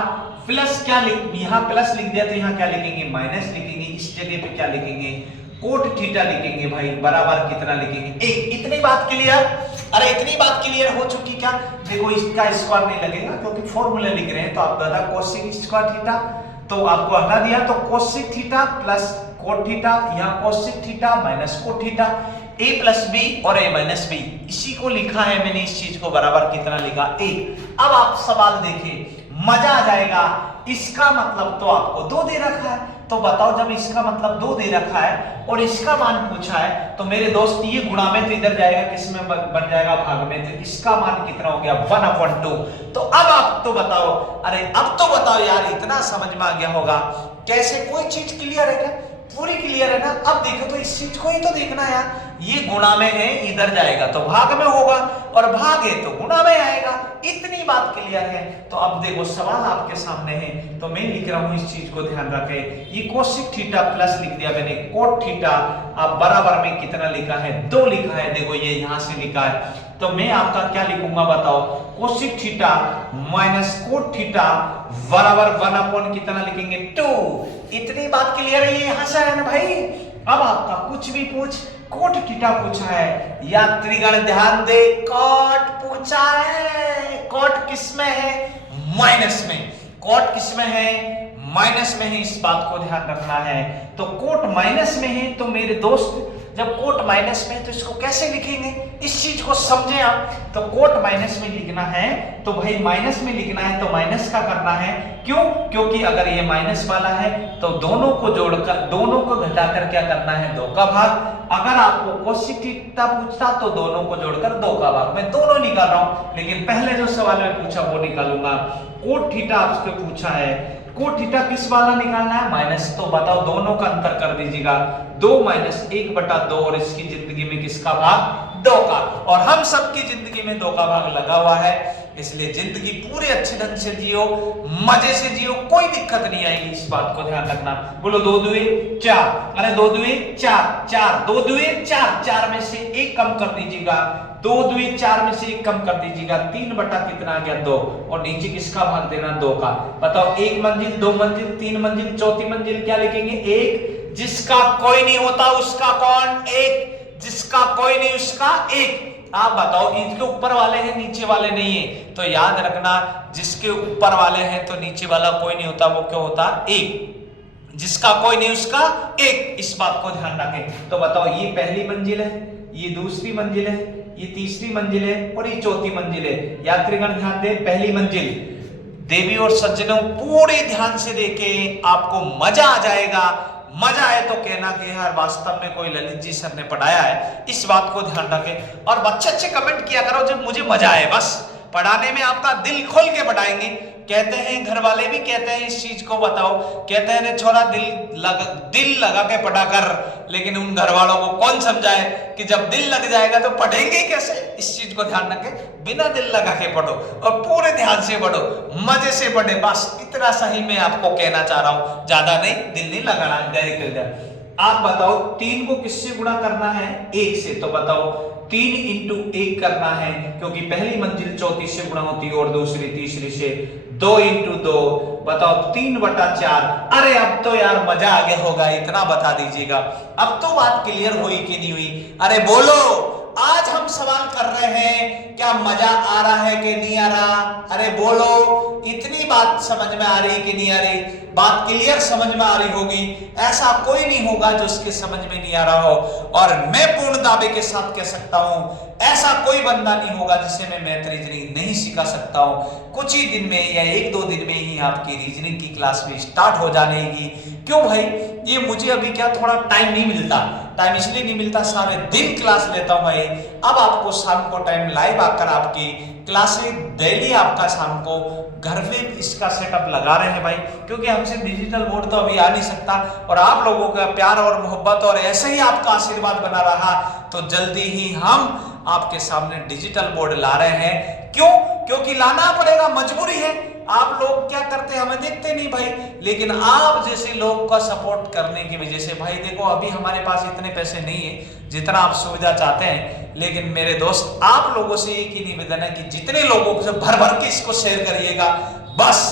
प्लस क्या यहां प्लस लिख दिया, तो यहां क्या लिखेंगे, माइनस लिखेंगे। इस जगह पे क्या लिखेंगे, कोट थीटा लिखेंगे भाई, बराबर कितना लिखेंगे, 1। इतनी बात क्लियर। अरे इतनी बात क्लियर हो चुकी क्या। देखो इसका स्क्वायर नहीं लगेगा क्योंकि फॉर्मूला लिख रहे हैं, तो आप दादा कोसिक स्क्वायर थीटा, तो आपको हटा दिया, तो cosec theta plus cot theta, यहाँ cosec theta minus cot theta, a plus B और a माइनस बी, इसी को लिखा है मैंने, इस चीज को बराबर कितना लिखा, 1। अब आप सवाल देखिए, मजा आ जाएगा। इसका मतलब तो आपको 2 दे रखा है, तो बताओ जब इसका मतलब 2 दे रखा है और इसका मान पूछा है, तो मेरे दोस्त ये गुणा में तो इधर जाएगा, किसमें बन जाएगा, भाग में। तो इसका मान कितना हो गया, 1/2। तो अब आप तो बताओ, अरे अब तो बताओ यार, इतना समझ में आ गया होगा कैसे, कोई चीज क्लियर है क्या, पूरी क्लियर है ना। अब देखो तो इस चीज को ही तो देखना है यार, ये गुणा में है, इधर जाएगा तो भाग में होगा, और भाग है तो गुणा में आएगा। इतनी बात क्लियर है। तो अब देखो सवाल आपके सामने है, तो मैं लिख रहा हूं, इस चीज को ध्यान रखें। ये कोसिक थीटा प्लस लिख दिया मैंने, कोट थीटा अब बराबर में कितना लिखा है, 2 लिखा है। देखो ये यहां से लिखा है, तो मैं आपका क्या लिखूंगा बताओ, cosec theta minus cot theta बराबर 1 कितना लिखेंगे, 2। इतनी बात क्लियर है, ये यहां से है ना भाई। अब आपका कुछ भी पूछ, कोट थीटा पूछा है, यात्रीगण ध्यान दे, कोट पूछा है, कोट किस में है, माइनस में। कोट किस में है, माइनस में है, इस बात को ध्यान रखना है। तो कोट माइनस में है, तो मेरे दोस्त जब कोट माइनस में है तो इसको कैसे लिखेंगे, इस चीज को समझे आप। तो कोट माइनस में लिखना है, तो भाई माइनस में लिखना है, तो माइनस का करना है, क्यों, क्योंकि अगर ये माइनस वाला है तो दोनों को जोड़कर, दोनों को घटाकर क्या करना है, 2 का भाग। अगर आपको कोसिक थीटा पूछता तो दोनों को जोड़कर 2 का भाग, मैं दोनों निकाल रहा हूं, लेकिन पहले जो सवाल में पूछा वो निकालूंगा। कोट थीटा आपसे पूछा है, कोट थीटा किस वाला निकालना है, माइनस। तो बताओ दोनों का अंतर कर दीजिएगा, 2 - 1/2, और इसकी जिंदगी में किसका भाग, 2 का। और हम सबकी जिंदगी में 2 का भाग लगा हुआ है, इसलिए जिंदगी पूरे अच्छे ढंग से जियो, मजे से जियो, कोई दिक्कत नहीं आएगी, इस बात को ध्यान रखना। बोलो 2 दूए 4, अरे 2 दूए 4, 4 2 दूए 4, 4 में से 1 कम कर दीजिएगा, 2 दूए 4 में से 1 कम कर दीजिएगा, 3 बटा कितना आ गया, 2, और नीचे किसका भाग देना, 2 का। बताओ 1 मंजिल, 2 मंजिल, 3 मंजिल, चौथी मंजिल क्या लिखेंगे, 1। जिसका कोई नहीं होता उसका कौन, 1। जिसका कोई नहीं उसका 1। आप बताओ, इसके ऊपर वाले हैं, नीचे वाले नहीं है, तो याद रखना, जिसके ऊपर वाले हैं तो नीचे वाला कोई नहीं होता, वो क्यों होता, 1। जिसका कोई नहीं उसका 1, इस बात को ध्यान रखें। तो बताओ ये पहली मंजिल है, ये दूसरी मंजिल है, ये तीसरी मंजिल है, और ये चौथी मंजिल है। यात्रीगण ध्यान दे, पहली मंजिल, देवी और सज्जनों पूरे ध्यान से देखें, आपको मजा आ जाएगा। मजा आए तो कहना कि यार वास्तव में कोई ललित जी सर ने पढ़ाया है, इस बात को ध्यान रखें। और अच्छे अच्छे कमेंट किया करो जब मुझे मजा आए, बस पढ़ाने में आपका दिल खोल के पढ़ाएंगे, कहते हैं, घर वाले भी कहते हैं इस चीज को, बताओ, कहते हैं रे छोरा दिल लगा के पढ़ा कर, लेकिन उन घर वालों को कौन समझाए कि जब दिल लग जाएगा तो पढ़ेंगे कैसे। इस चीज को ध्यान रखें, बिना दिल लगा के पढ़ो और पूरे ध्यान से पढ़ो, मजे से पढ़े, बस इतना सही मैं आपको कहना चाह रहा हूं, ज्यादा नहीं, दिल नहीं लगाना डायरेक्ट। आप बताओ 3 को किससे गुणा करना है? 1 से। तो बताओ 3 इंटू 1 करना है, क्योंकि पहली मंजिल चौथी से गुणा होती है और दूसरी तीसरी से। 2 इंटू 2, बताओ 3/4। अरे अब तो यार मजा आ गया होगा, इतना बता दीजिएगा। अब तो बात क्लियर हुई कि नहीं हुई? अरे बोलो, आज हम सवाल कर रहे हैं, क्या मजा आ रहा है कि नहीं आ रहा? अरे बोलो, इतनी बात समझ में आ रही कि नहीं आ रही? बात क्लियर समझ में आ रही होगी, ऐसा कोई नहीं होगा जो उसके समझ में नहीं आ रहा हो। और मैं पूर्ण दावे के साथ कह सकता हूं, ऐसा कोई बंदा नहीं होगा जिसे मैं मैथ रीजनिंग नहीं सिखा सकता हूं। कुछ ही दिन में या 1-2 दिन में ही आपकी रीजनिंग की क्लास भी स्टार्ट हो जाएगी। क्यों भाई? ये मुझे अभी क्या थोड़ा टाइम नहीं मिलता, टाइम इसलिए नहीं मिलता, सारे दिन क्लास लेता हूं भाई। अब आपको शाम को टाइम लाइव आकर आपकी क्लासें डेली आपका शाम को घर पे इसका सेटअप लगा रहे हैं भाई, क्योंकि हमसे डिजिटल बोर्ड तो अभी आ नहीं सकता। और आप लोगों का प्यार और मोहब्बत और ऐसे ही आपका आशीर्वाद बना रहा तो जल्दी ही हम आपके सामने डिजिटल बोर्ड ला रहे हैं। क्यों? क्योंकि लाना पड़ेगा, मजबूरी है। आप लोग क्या करते हैं हमें देखते नहीं भाई, लेकिन आप जैसे लोग का सपोर्ट करने की वजह से भाई देखो, अभी हमारे पास इतने पैसे नहीं है जितना आप सुविधा चाहते हैं, लेकिन मेरे दोस्त आप लोगों से एक ही निवेदन है कि जितने लोगों से भर भर के इसको शेयर करिएगा, बस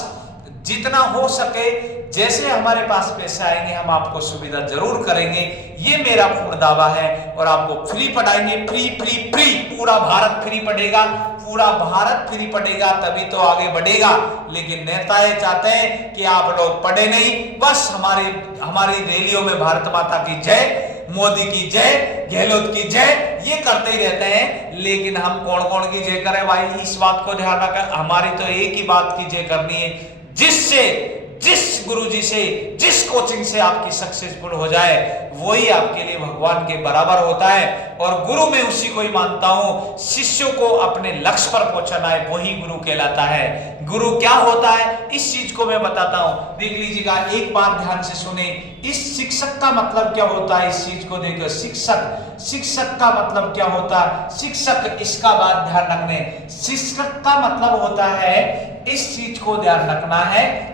जितना हो सके, जैसे हमारे पास पैसे आएंगे हम आपको सुविधा जरूर करेंगे, ये मेरा पूर्ण दावा है। और आपको फ्री पढ़ाएंगे, फ्री फ्री फ्री, पूरा भारत फ्री पढ़ेगा, पूरा भारत फ्री पढ़ेगा, तभी तो आगे बढ़ेगा। लेकिन नेताएं चाहते हैं कि आप लोग पढ़े नहीं, बस हमारी रैलियों में भारत माता की जय, मोदी की जय, गहलोत की जय, ये करते ही रहते हैं। लेकिन हम कौन कौन की जय करें भाई? इस बात को ध्यान रखें, हमारी तो एक ही बात की जय करनी है, जिस गुरुजी से, जिस कोचिंग से आपकी सक्सेसफुल हो जाए, वही आपके लिए भगवान के बराबर होता है। और गुरु मैं उसी को ही मानता हूं, शिष्यों को अपने लक्ष्य पर पहुंचाना है, वही गुरु कहलाता है। गुरु क्या होता है इस चीज को मैं बताता हूं, देख लीजिएगा, एक बात ध्यान से सुने। इस शिक्षक का मतलब क्या होता है, इस चीज को देखो। शिक्षक का मतलब क्या होता है? शिक्षक, इसका बात ध्यान रखने, शिक्षक का मतलब होता है, इस चीज को ध्यान रखना है,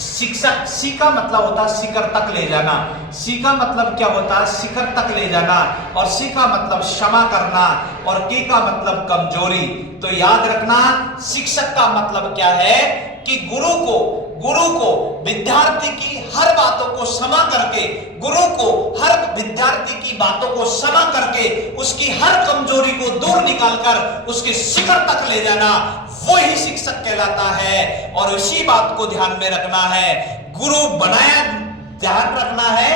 शिक्षक, सी का मतलब होता है शिखर तक ले जाना। सी का मतलब क्या होता है? शिखर तक ले जाना। और सी का मतलब क्षमा करना, और के का मतलब कमजोरी। तो याद रखना, शिक्षक का मतलब क्या है कि गुरु को विद्यार्थी की हर बातों को क्षमा करके, गुरु को हर विद्यार्थी की बातों को क्षमा करके, उसकी हर कमजोरी को दूर निकालकर उसके शिखर तक ले जाना, वही शिक्षक कहलाता है। और इसी बात को ध्यान में रखना है। गुरु बनाया, ध्यान रखना है,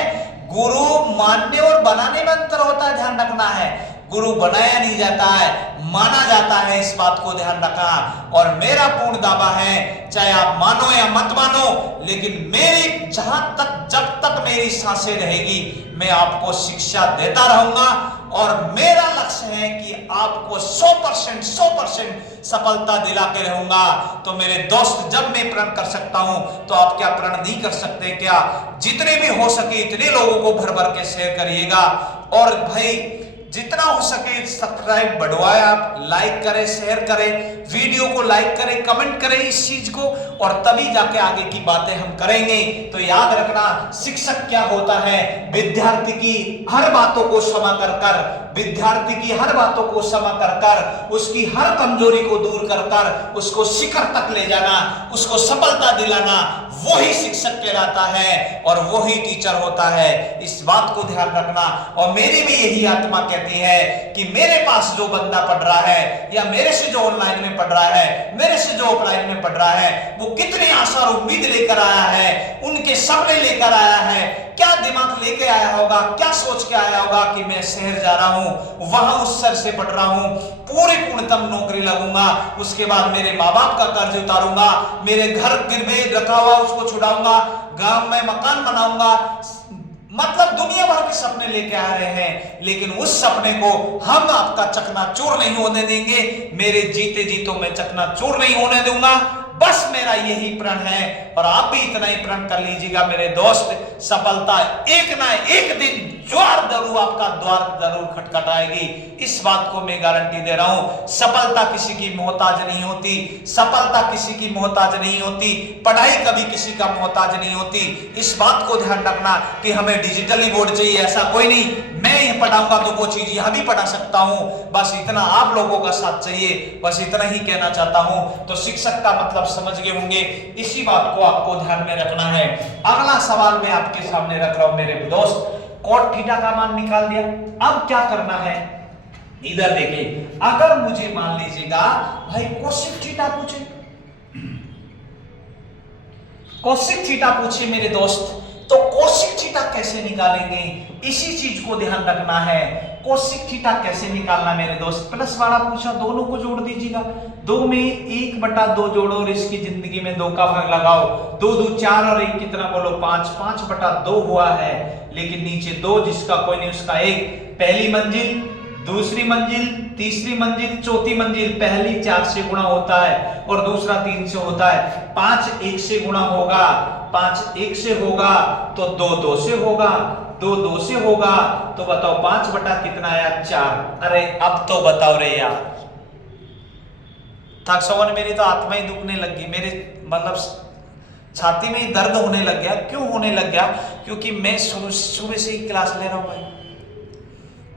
गुरु मानने और बनाने में अंतर होता है, ध्यान रखना है। गुरु बनाया नहीं जाता है, माना जाता है, इस बात को ध्यान रखना। और मेरा पूर्ण दावा है, चाहे आप मानो या मत मानो, लेकिन मेरी जब तक मेरी सांसें रहेगी, मैं आपको शिक्षा देता रहूंगा। और मेरा लक्ष्य है कि आपको 100% सफलता दिला के रहूंगा। तो मेरे दोस्त, जब मैं प्रण कर सकता हूं तो आप क्या प्रण नहीं कर सकते क्या? जितने भी हो सके इतने लोगों को भर भर के शेयर करिएगा। और भाई जितना हो सके सब्सक्राइब बढ़वाए, आप लाइक करें, शेयर करें, वीडियो को लाइक करें, कमेंट करें इस चीज को, और तभी जाके आगे की बातें हम करेंगे। तो याद रखना, शिक्षक क्या होता है? विद्यार्थी की हर बातों को क्षमा कर, विद्यार्थी की हर बातों को क्षमा कर, उसकी हर कमजोरी को दूर कर उसको शिखर तक ले जाना, उसको सफलता दिलाना, वही शिक्षक कहलाता है और वही टीचर होता है। इस बात को ध्यान रखना। और मेरी भी यही आत्मा कहती है कि मेरे पास जो बंदा पढ़ रहा है, या मेरे से जो ऑनलाइन में पढ़ रहा है, मेरे से जो ऑफलाइन में पढ़ रहा है, वो कितनी आशा और उम्मीद लेकर आया है, उनके सपने लेकर आया है, क्या दिमाग लेके आया होगा, क्या सोच के आया होगा कि मैं शहर जा रहा हूं, वहां उस सर से पढ़ रहा हूं, पूरी पूर्णतम नौकरी लगूंगा, उसके बाद मेरे माँ बाप का कर्ज उतारूंगा, मेरे घर गिरवे रखा हुआ उसको छुड़ाऊंगा, गांव में मकान बनाऊंगा। मतलब दुनिया भर के सपने लेके आ रहे हैं, लेकिन उस सपने को हम आपका चकनाचूर नहीं होने देंगे। मेरे जीते जी तो मैं चकनाचूर नहीं होने दूंगा। बस मेरा यही प्रण है और आप भी इतना ही प्रण कर लीजिएगा मेरे दोस्त। सफलता एक ना एक दिन द्वार जरूर आपका द्वार जरूर खटखटाएगी, इस बात को मैं गारंटी दे रहा हूं। सफलता किसी की मोहताज नहीं होती, सफलता किसी की मोहताज नहीं होती, पढ़ाई कभी किसी का मोहताज नहीं होती। इस बात को ध्यान रखना कि हमें डिजिटली बोर्ड चाहिए, ऐसा कोई नहीं। मैं ये पढ़ाऊंगा तो वो चीज यहां भी पढ़ा सकता हूं, बस इतना आप लोगों का साथ चाहिए, बस इतना ही कहना चाहता हूं। तो शिक्षक का मतलब समझ गए होंगे, इसी बात को आपको ध्यान में रखना है। अगला सवाल मैं आपके सामने रख रहा हूं मेरे दोस्त। कॉट थीटा का मान निकाल दिया, अब क्या करना है, इधर देखिए। अगर मुझे मान लीजिएगा भाई कोसेक थीटा पूछे, कोसेक थीटा पूछे मेरे दोस्त, तो कोसेक थीटा कैसे निकालेंगे, इसी चीज को ध्यान रखना है। कोसेक थीटा कैसे निकालना मेरे दोस्त, प्लस वाला पूछा, दोनों को जोड़ दीजिएगा। 2 में 1/2 जोड़ो और इसकी जिंदगी में 2 का भाग लगाओ। 2 2 4 और 1 कितना बोलो 5, 5/2 हुआ है, लेकिन नीचे 2 जिसका कोई नहीं उसका 1। पहली मंजिल, दूसरी मंजिल, तीसरी मंजिल, चौथी मंजिल। पहली 4 से गुणा होता है और दूसरा 3 से होता है। 5 1 से गुणा होगा, 5 1 से होगा तो 2 2 से होगा, 2 2 से होगा तो बताओ 5 बटा कितना आया 4। अरे अब तो बताओ रे यार, थक सवन मेरी तो आत्मा ही दुखने लगी, मेरे मतलब छाती में ही दर्द होने लग गया। क्यों होने लग गया, क्योंकि मैं सुबह से ही क्लास ले रहा हूं भाई।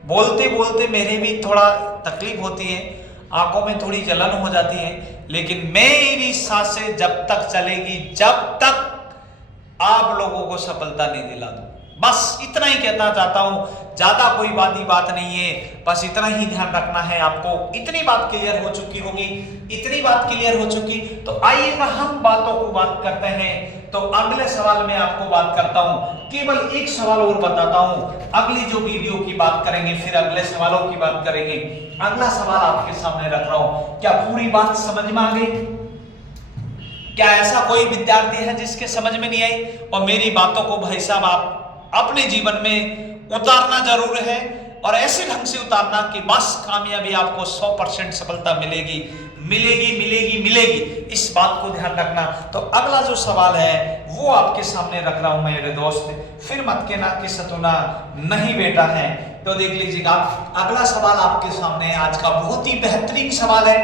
बोलते बोलते मेरे भी थोड़ा तकलीफ होती है, आंखों में थोड़ी जलन हो जाती है, लेकिन मेरी सांसें जब तक चलेगी, जब तक आप लोगों को सफलता नहीं दिला दूं। बस इतना ही कहना चाहता हूं, ज्यादा कोई बात नहीं है, बस इतना ही ध्यान रखना है आपको। इतनी बात क्लियर हो चुकी होगी, इतनी बात क्लियर हो चुकी, तो आइएगा हम बातों को बात करते हैं। तो अगले सवाल में आपको बात करता हूं, केवल एक सवाल और बताता हूं, अगली जो वीडियो की बात करेंगे फिर अगले सवालों की बात करेंगे। अगला सवाल आपके सामने रख रहा हूं, क्या पूरी बात समझ में आ गई? क्या ऐसा कोई विद्यार्थी है जिसके समझ में नहीं आई? और मेरी बातों को भाई साहब आप अपने जीवन में उतारना जरूर है, और ऐसे ढंग से उतारना कि बस कामयाबी आपको 100% सफलता मिलेगी, मिलेगी मिलेगी मिलेगी, इस बात को ध्यान रखना। तो अगला जो सवाल है वो आपके सामने रख रहा हूं मेरे दोस्त, फिर मत कहना कि सतुना नहीं बेटा है। तो देख लीजिएगा, अगला सवाल आपके सामने आज का बहुत ही बेहतरीन सवाल है,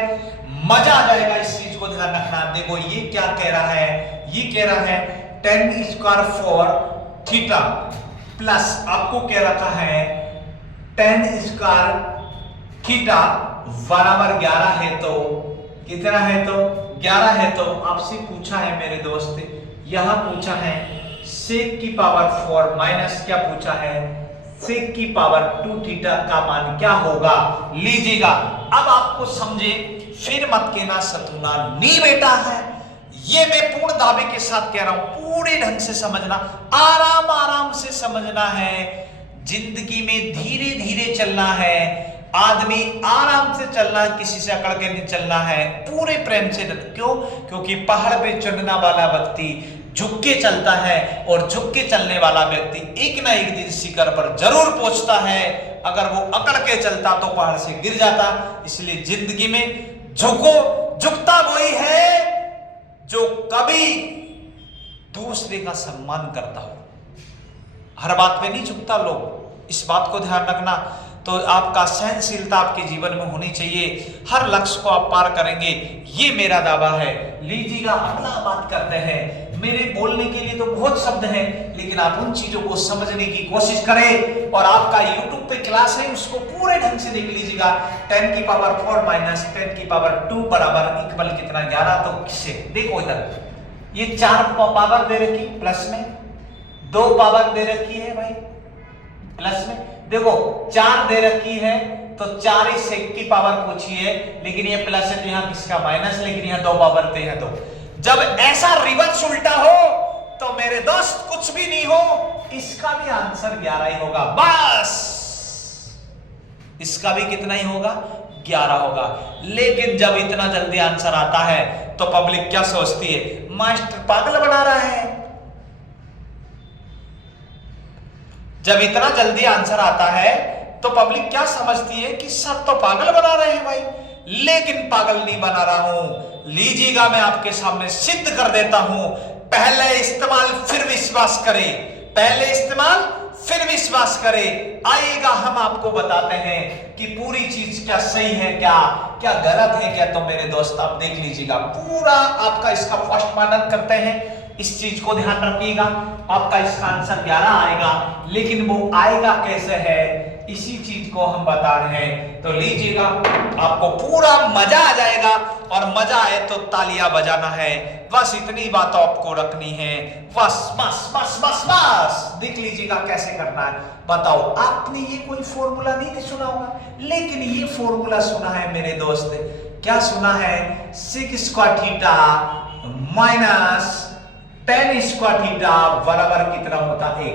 मजा आ जाएगा, इस चीज को ध्यान रखना। देखो ये क्या कह रहा है, ये कह रहा है tan square for theta plus आपको कह रखा है tan स्क्वायर थीटा बराबर 11 है, तो कितना है, तो 11 है। तो आपसे पूछा है मेरे दोस्त, यहां पूछा है sec की पावर 4 माइनस क्या पूछा है, sec की पावर 2 थीटा का मान क्या होगा। लीजिएगा, अब आपको समझे, फिर मत कहना सतुना नहीं बेटा है, ये मैं पूर्ण दावे के साथ कह रहा हूं, पूरे ढंग से समझना, आराम आराम से समझना है। जिंदगी में धीरे धीरे चलना है, आदमी आराम से चलना, किसी से अकड़ के नहीं चलना है, पूरे प्रेम से। क्यों? क्योंकि पहाड़ पे चढ़ने वाला व्यक्ति झुक के चलता है, और झुक के चलने वाला व्यक्ति एक ना एक दिन शिखर पर जरूर पहुंचता है। अगर वो अकड़ के चलता तो पहाड़ से गिर जाता। इसलिए जिंदगी में झुको, झुकता वही है जो कभी दूसरे का सम्मान करता हो। हर बात पे नहीं झुकता लोग, इस बात को ध्यान रखना। तो आपका सहनशीलता आपके जीवन में होनी चाहिए, हर लक्ष्य को आप पार करेंगे, ये मेरा दावा है। लीजिएगा, अगला बात करते हैं। मेरे बोलने के लिए तो बहुत शब्द हैं, लेकिन आप उन चीजों को समझने की कोशिश करें, और आपका YouTube पे क्लास है उसको पूरे ढंग से देख लीजिएगा। 10 की पावर 4 माइनस 10 की पावर 2 बराबर इक्वल कितना 11। तो किससे देखो, इधर ये 4 पावर दे रखी, प्लस में 2 पावर दे रखी है भाई, प्लस में देखो 4 दे रखी है, तो 4 ही sec की पावर पूछी है, लेकिन ये प्लस है तो यहाँ किसका माइनस, लेकिन यहाँ 2 पावर दे है। तो जब ऐसा रिवर्स उल्टा हो तो मेरे दोस्त कुछ भी नहीं हो, इसका भी आंसर 11 ही होगा। बस इसका भी कितना ही होगा, 11 होगा। लेकिन जब इतना जल्दी आंसर आता है तो पब्लिक क्या सोचती है, मास्टर पागल बना रहा है। जब इतना जल्दी आंसर आता है तो पब्लिक क्या समझती है कि सर तो पागल बना रहे हैं भाई, लेकिन पागल नहीं बना रहा हूं। लीजिएगा मैं आपके सामने सिद्ध कर देता हूं। पहले इस्तेमाल फिर विश्वास करें, पहले इस्तेमाल फिर विश्वास करें। आइएगा हम आपको बताते हैं कि पूरी चीज क्या सही है, क्या क्या गलत है क्या। तो मेरे दोस्त आप देख लीजिएगा, पूरा आपका इसका फर्स्ट मानक करते हैं। इस चीज को ध्यान रखिएगा, आपका इसका आंसर 11 आएगा, लेकिन वो आएगा कैसे है इसी चीज को हम बता रहे हैं। तो लीजिएगा, आपको पूरा मजा आ जाएगा, और मजा आए तो तालियां बजाना है। बस इतनी बात आपको रखनी है, बस बस बस बस बस। देख लीजिएगा कैसे करना है। बताओ, आपने ये कोई फॉर्मूला नहीं सुना होगा, लेकिन ये फॉर्मूला सुना है मेरे दोस्त। क्या सुना है? Sec square theta minus tan square theta बराबर कितना होता है?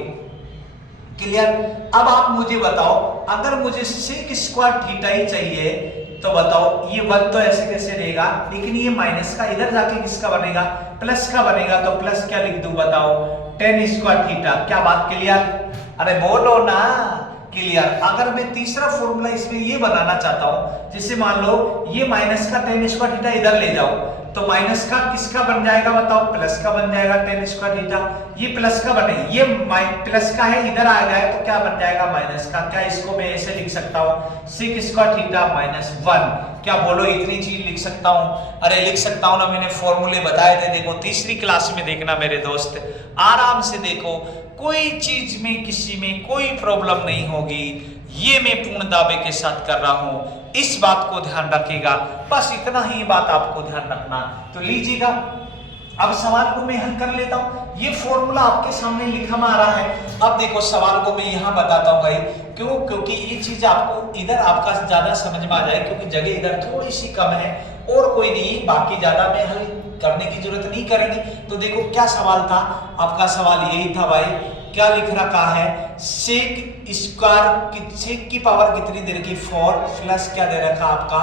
क्लियर? अब आप मुझे बताओ, अगर मुझे सेक स्क्वायर थीटा ही चाहिए तो बताओ, ये 1 तो ऐसे कैसे रहेगा, लेकिन ये माइनस का इधर जाके किसका बनेगा? प्लस का बनेगा। तो प्लस क्या लिख दूं बताओ? Ten square theta. क्या बात क्लियर? अरे बोलो ना क्लियर। अगर मैं तीसरा फॉर्मूला इसमें ये बनाना चाहता हूं, जैसे मान लो ये माइनस का टेन स्क्वायर थीटा इधर ले जाओ, तो माइनस का किसका बन जाएगा बताओ? प्लस का बन जाएगा टेन स्क्वायर थीटा। ये प्लस का बने, ये प्लस का है, इधर आ गया तो क्या बन जाएगा? माइनस का। क्या इसको मैं ऐसे लिख सकता हूं? Sec square theta minus 1। क्या बोलो, इतनी चीज लिख सकता हूं? अरे लिख सकता हूं ना, मैंने फॉर्मूले बताए थे। देखो तीसरी क्लास में देखना मेरे दोस्त, आराम से देखो, कोई चीज में किसी में कोई प्रॉब्लम नहीं होगी। ये मैं पूर्ण दावे के साथ कर रहा हूं, इस बात को ध्यान रखिएगा। बस इतना ही बात आपको ध्यान रखना। तो लीजिएगा, अब सवाल को मैं हल कर लेता हूं। ये फॉर्मूला आपके सामने लिखा में आ रहा है। अब देखो सवाल को मैं यहां बताता हूं भाई, क्यों? क्योंकि ये चीज आपको इधर आपका ज्यादा समझ में आ जाए, क्योंकि जगह इधर थोड़ी सी कम है, और कोई नहीं, बाकी ज्यादा में हल करने की जरूरत नहीं करेंगे। तो देखो क्या सवाल था आपका? सवाल यही था भाई, क्या लिख रखा है? सेक स्क्वायर, सेक की पावर कितनी दे रखी? 4 प्लस क्या दे रखा आपका?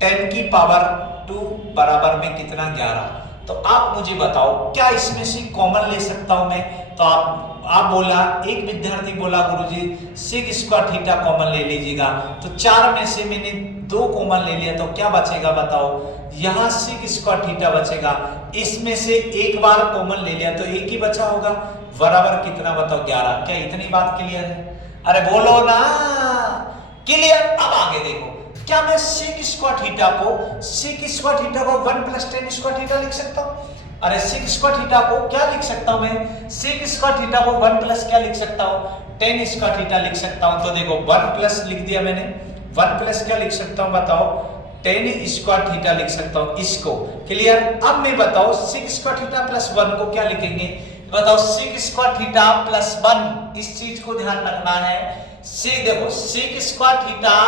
10 की पावर 2 बराबर में कितना? 11। तो आप मुझे बताओ, क्या इसमें से कॉमन ले सकता हूं मैं? तो आप बोला, एक विद्यार्थी बोला गुरुजी सेक स्क्वायर थीटा कॉमन ले लीजिएगा। तो 4 में से मैंने 2 कॉमन ले लिया, तो क्या बचेगा बताओ? यहां सेक स्क्वायर थीटा बचेगा, इसमें से एक बार कॉमन ले लिया तो एक ही बचा होगा, बराबर कितना बताओ? 11। क्या इतनी बात क्लियर है? अरे बोलो ना क्लियर। अब आगे देखो, क्या मैं सेक स्क्वायर थीटा को 1 प्लस टेन स्क्वायर थीटा लिख सकता हूं? अरे सेक स्क्वायर थीटा को क्या लिख सकता हूं मैं? सेक स्क्वायर थीटा को 1 प्लस क्या लिख सकता हूं? टेन स्क्वायर थीटा लिख सकता हूं। तो देखो 1 प्लस लिख दिया मैंने, 1 प्लस क्या लिख सकता हूं बताओ? टेन स्क्वायर थीटा लिख सकता हूं इसको। क्लियर? अब मैं बताओ सेक स्क्वायर थीटा प्लस 1 को क्या लिखेंगे बताओ? सेक स्क्वायर थीटा प्लस 1, इस चीज को ध्यान रखना है। देखो सेक स्क्वायर थीटा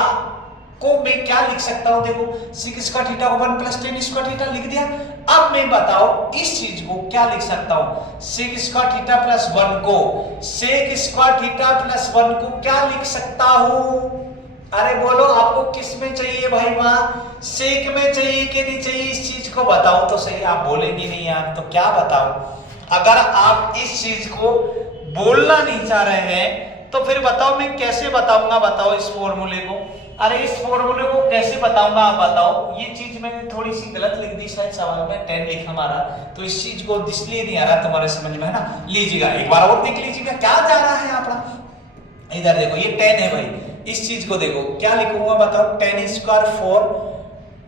को मैं क्या लिख सकता हूं? देखो सेक स्क्वायर थीटा को 1 प्लस टेन स्क्वायर थीटा लिख दिया। अब मैं बताओ इस चीज को क्या लिख सकता हूं? सेक स्क्वायर थीटा प्लस 1 को, सेक स्क्वायर थीटा प्लस 1 को क्या लिख सकता हूं? अरे बोलो, आपको किस में चाहिए भाई? वहां सेक में चाहिए कि नहीं चाहिए? इस चीज को बताओ तो सही। आप बोलेंगे नहीं यार, तो क्या बताओ? अगर आप इस चीज को बोलना नहीं चाह रहे हैं तो फिर बताओ मैं कैसे बताऊंगा? बताओ इस फॉर्मूले को। अरे इस फॉर्मूले को कैसे बताऊंगा आप बताओ? ये चीज मैंने थोड़ी सी गलत लिख दी शायद सवाल में, 10 लिखा हमारा, तो इस चीज को इसलिए नहीं आ रहा तुम्हारे समझ में, है ना? लीजिएगा एक बार और देख लीजिएगा क्या जा रहा है अपना। इधर देखो ये 10 है भाई, इस चीज को देखो क्या लिखूंगा बताओ? टेन स्क्वायर 4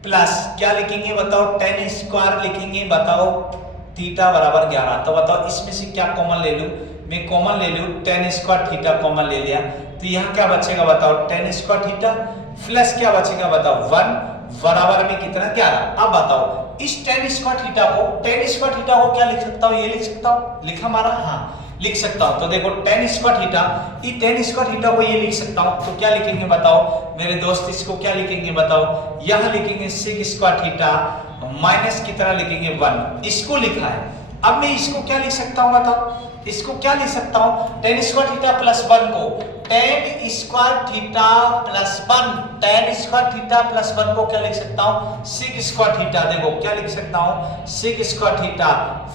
प्लस क्या लिखेंगे बताओ? टेन स्क्वायर लिखेंगे बताओ थीटा बराबर 11। तो बताओ इसमें से क्या कॉमन ले लूं मैं? कॉमन ले लूं, टेन स्क्वायर थीटा कॉमन ले लिया, तो यहाँ क्या बचेगा बताओ? टेन स्क्वायर थीटा प्लस क्या बचेगा बताओ? 1 बराबर में कितना? 11। अब बताओ इस टेन स्क्वायर थीटा को, टेन स्क्वायर थीटा को क्या लिख सकता हूँ? ये लिख सकता हूँ, लिखा हमारा? हाँ लिख सकता हूँ। तो देखो टेन स्क्वायर थीटा, ये टेन स्क्वायर थीटा को ये लिख सकता हूँ, तो क्या लिखेंगे बताओ मेरे दोस्त? इसको क्या लिखेंगे बताओ? यहाँ लिखेंगे सेक स्क्वायर थीटा माइनस कितना लिखेंगे? 1। इसको लिखा है। अब मैं इसको क्या लिख सकता हूँ बताओ? इसको क्या लिख सकता हूँ? टेन स्क्वायर थीटा प्लस 1 को, tan square theta plus 1, tan square theta plus 1 को क्या लिख सकता हूँ? Sec square theta. देखो क्या लिख सकता हूँ? सेक स्क्वायर थीटा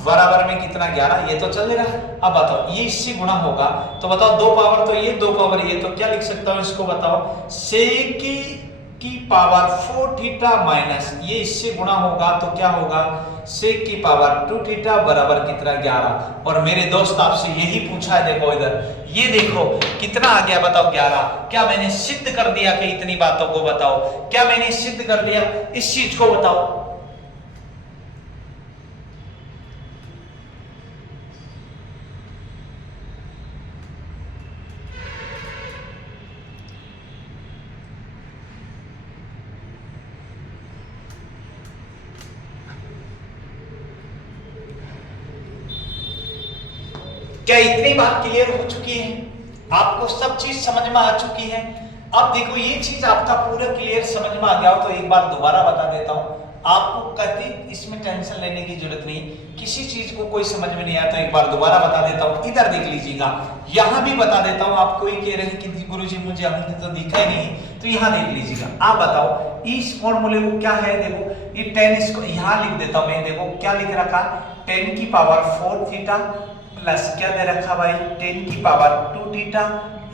बराबर में कितना? 11। ये तो चल रहा है। अब बताओ ये इससे गुणा होगा तो बताओ 2 पावर तो ये, 2 पावर ये, तो क्या लिख सकता हूँ इसको बताओ? सेक की पावर 4 थीटा माइनस ये इससे गुणा होगा तो क्या होगा सेक की पावर 2 थीटा बराबर कितना 11। और मेरे दोस्त आपसे यही पूछा है, देखो इधर ये देखो कितना आ गया बताओ 11। क्या मैंने सिद्ध कर दिया कि इतनी बातों को बताओ, क्या मैंने सिद्ध कर दिया इस चीज को बताओ। क्या इतनी बात क्लियर हो चुकी है? आपको सब चीज समझ में आ चुकी है? अब देखो ये चीज आपका पूरा क्लियर समझ में आ गया हो तो एक बार दोबारा बता देता हूं। आपको कभी इसमें टेंशन लेने की जरूरत नहीं, किसी चीज को कोई समझ में नहीं आया तो एक बार दोबारा बता देता हूं। इधर देख लीजिएगा, यहां भी बता देता हूं। आप कोई कह रहे हैं कि गुरुजी मुझे हमने तो दिखा ही नहीं, तो यहां देख लीजिएगा। आप बताओ इस फॉर्मूले को क्या है, देखो ये 10 इसको यहां लिख देता हूं मैं। देखो क्या लिख रखा, 10 की पावर 4 थीटा प्लस क्या दे रखा भाई 10 की पावर 2 थीटा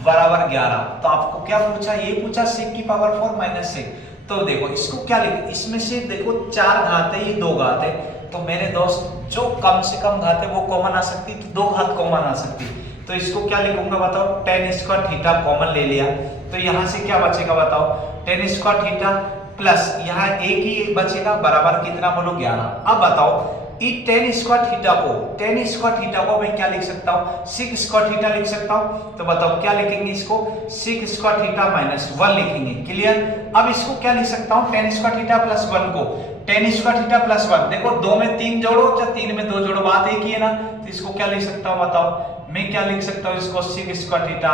बराबर 11। तो आपको क्या पूछा, ये पूछा सेक की पावर 4 माइनस सेक। तो देखो इसको क्या लिख, इसमें से देखो 4 घात है, ये 2 घात है। तो मेरे दोस्त जो कम से कम घात है वो कॉमन आ सकती, तो 2 घात कॉमन आ सकती। तो इसको क्या लिखूंगा बताओ, 10 स्क्वायर थीटा कॉमन ले लिया तो यहां से क्या बचेगा बताओ 10 स्क्वायर थीटा प्लस यहाँ एक ही बचेगा बराबर कितना बोलो 11। अब बताओ 10 स्क्वायर थीटा को मैं क्या लिख सकता हूँ 6 स्क्वायर थीटा लिख सकता हूँ। तो बताओ क्या लिखेंगे इसको 6 स्क्वायर थीटा माइनस 1 लिखेंगे। क्लियर? अब इसको क्या लिख सकता हूँ 10 स्क्वायर थीटा प्लस 1 को 10 स्क्वायर थीटा प्लस 1। देखो 2 में 3 जोड़ो या 3 में 2 जोड़ो, बात एक ही है ना। तो इसको क्या लिख सकता हूँ बताओ, मैं क्या लिख सकता हूँ इसको 6 स्क्वायर थीटा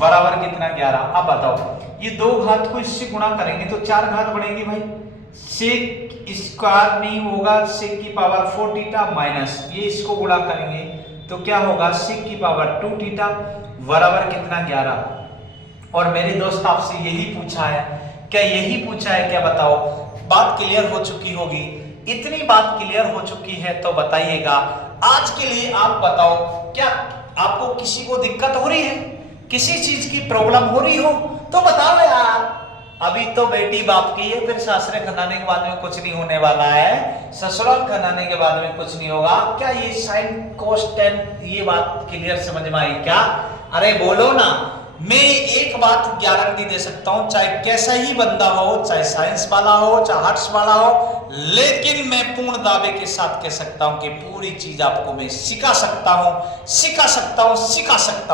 बराबर कितना 11। अब बताओ ये 2 घात को इससे गुणा करेंगे तो 4 घात बढ़ेगी भाई, सेक स्क्वायर नहीं होगा सेक की पावर 4 थीटा माइनस ये इसको गुणा करेंगे तो क्या होगा सेक की पावर 2 थीटा बराबर कितना 11। और मेरे दोस्त आपसे यही पूछा है, क्या यही पूछा है क्या बताओ। बात क्लियर हो चुकी होगी, इतनी बात क्लियर हो चुकी है तो बताइएगा आज के लिए आप बताओ क्या आपको किसी को दिक्कत हो रही है, किसी चीज की प्रॉब्लम हो रही हो तो बताओ यार। अभी तो बेटी बाप की है, फिर सासरे खनाने के बाद में कुछ नहीं होने वाला है, ससुराल खनाने के बाद में कुछ नहीं होगा। क्या ये साइन कोस टेन ये बात क्लियर समझ में आई क्या? अरे बोलो ना। मैं एक बात गारंटी दे सकता हूं, चाहे कैसा ही बंदा हो, चाहे साइंस वाला हो चाहे आर्ट्स वाला हो, लेकिन मैं पूर्ण दावे के साथ कह सकता हूं कि पूरी चीज आपको मैं सिखा सकता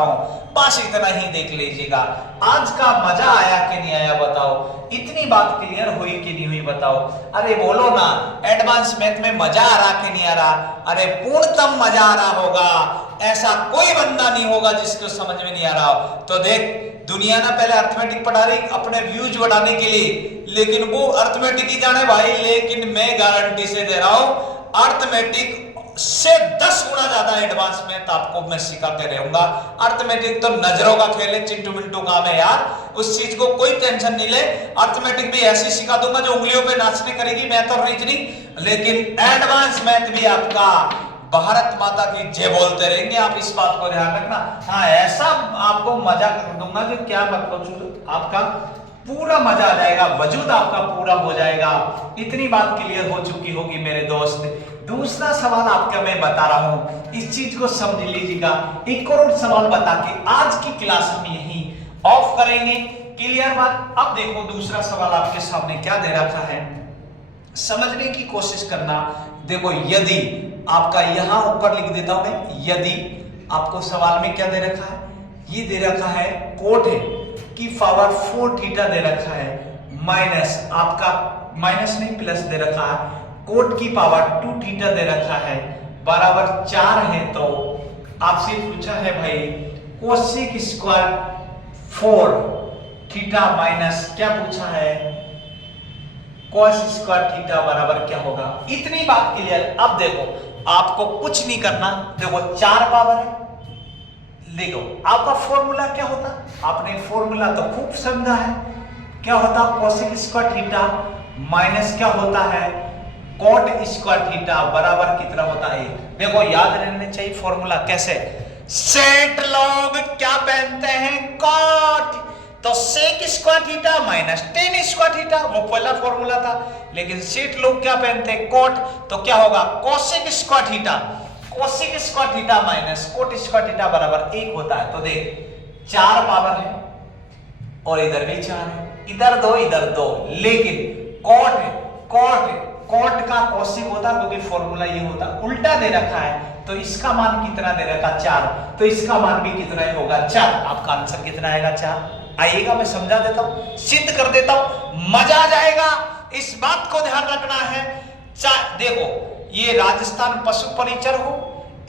हूं। बस इतना ही देख लीजिएगा। आज का मजा आया कि नहीं आया बताओ, इतनी बात क्लियर हुई कि नहीं हुई बताओ। अरे बोलो ना, एडवांस मैथ में मजा आ रहा कि नहीं आ रहा? अरे पूर्णतम मजा आ रहा होगा, ऐसा कोई बंदा नहीं होगा जिसको समझ में नहीं आ रहा हो। तो देख दुनिया ना पहले अर्थमेटिक पढ़ा रही अपने व्यूज बढ़ाने के लिए, लेकिन वो अर्थमेटिक ही जाने भाई। लेकिन मैं गारंटी से दे रहा हूं अर्थमेटिक से 10 गुना ज्यादा एडवांस में तो आपको मैं सिखाते रहूंगा। अर्थमेटिक तो नजरों का खेल है, चिंटू मिंटू काम है यार, उस चीज को कोई टेंशन नहीं ले। अर्थमेटिक भी ऐसी सिखा दूंगा जो उंगलियों पे नाचने करेगी, मैथ और रीजनिंग। लेकिन एडवांस मैथ भी आपका भारत माता की जय बोलते रहेंगे, आप इस बात को ध्यान रखना। हाँ ऐसा आपको मजा कर दूंगा जो क्या मतलब आपका पूरा मजा आ जाएगा, वजूद आपका पूरा हो जाएगा। इतनी बात क्लियर हो चुकी होगी मेरे दोस्त। दूसरा सवाल आपका मैं बता रहा हूं, इस चीज को समझ लीजिएगा। 1 और सवाल बता के आज की क्लास हम यही ऑफ करेंगे। क्लियर बात? अब देखो दूसरा सवाल आपके सामने क्या दे रखा है, समझने की कोशिश करना। देखो यदि आपका यहां ऊपर लिख देता हूं मैं, यदि आपको सवाल में क्या दे रखा है, ये दे रखा है कोट है की पावर 4 थीटा दे रखा है माइनस आपका माइनस नहीं प्लस दे रखा है कोट की पावर 2 थीटा दे रखा है बराबर 4 है। तो आपसे पूछा है भाई कोसेक स्क्वायर 4 थीटा माइनस क्या पूछा है cos स्क्वायर थीटा बराबर क्या होगा। इतनी बात क्लियर। अब देखो आपको कुछ नहीं करना, देखो 4 पावर है, देखो आपका फॉर्मूला क्या होता, आपने फॉर्मूला तो खूब समझा है। क्या होता कोसेक स्क्वायर थीटा माइनस क्या होता है कोट स्क्वायर थीटा बराबर कितना होता है 1। देखो याद रहने चाहिए फॉर्मूला कैसे, सेट लोग क्या पहनते हैं कोट, तो sec square theta minus tan square theta, वो पहला फॉर्मूला था। लेकिन सेठ लोग क्या पहनते हैं, कोट, तो क्या होगा cosec square theta, cosec square theta minus coat square theta बराबर 1 होता है। तो देख 4 पावर है और इधर भी 4 है, इधर 2 इधर 2, लेकिन कोट का कोसेक होता क्योंकि फॉर्मूला ये होता, उल्टा दे रखा है तो इसका मान कितना दे रखा 4, तो इसका मान भी कितना ही होगा 4। आपका आंसर कितना आएगा 4। आइएगा मैं समझा देता हूं, सिद्ध कर देता हूं, मजा आ जाएगा। इस बात को ध्यान रखना है। देखो ये राजस्थान पशु परिचर हो,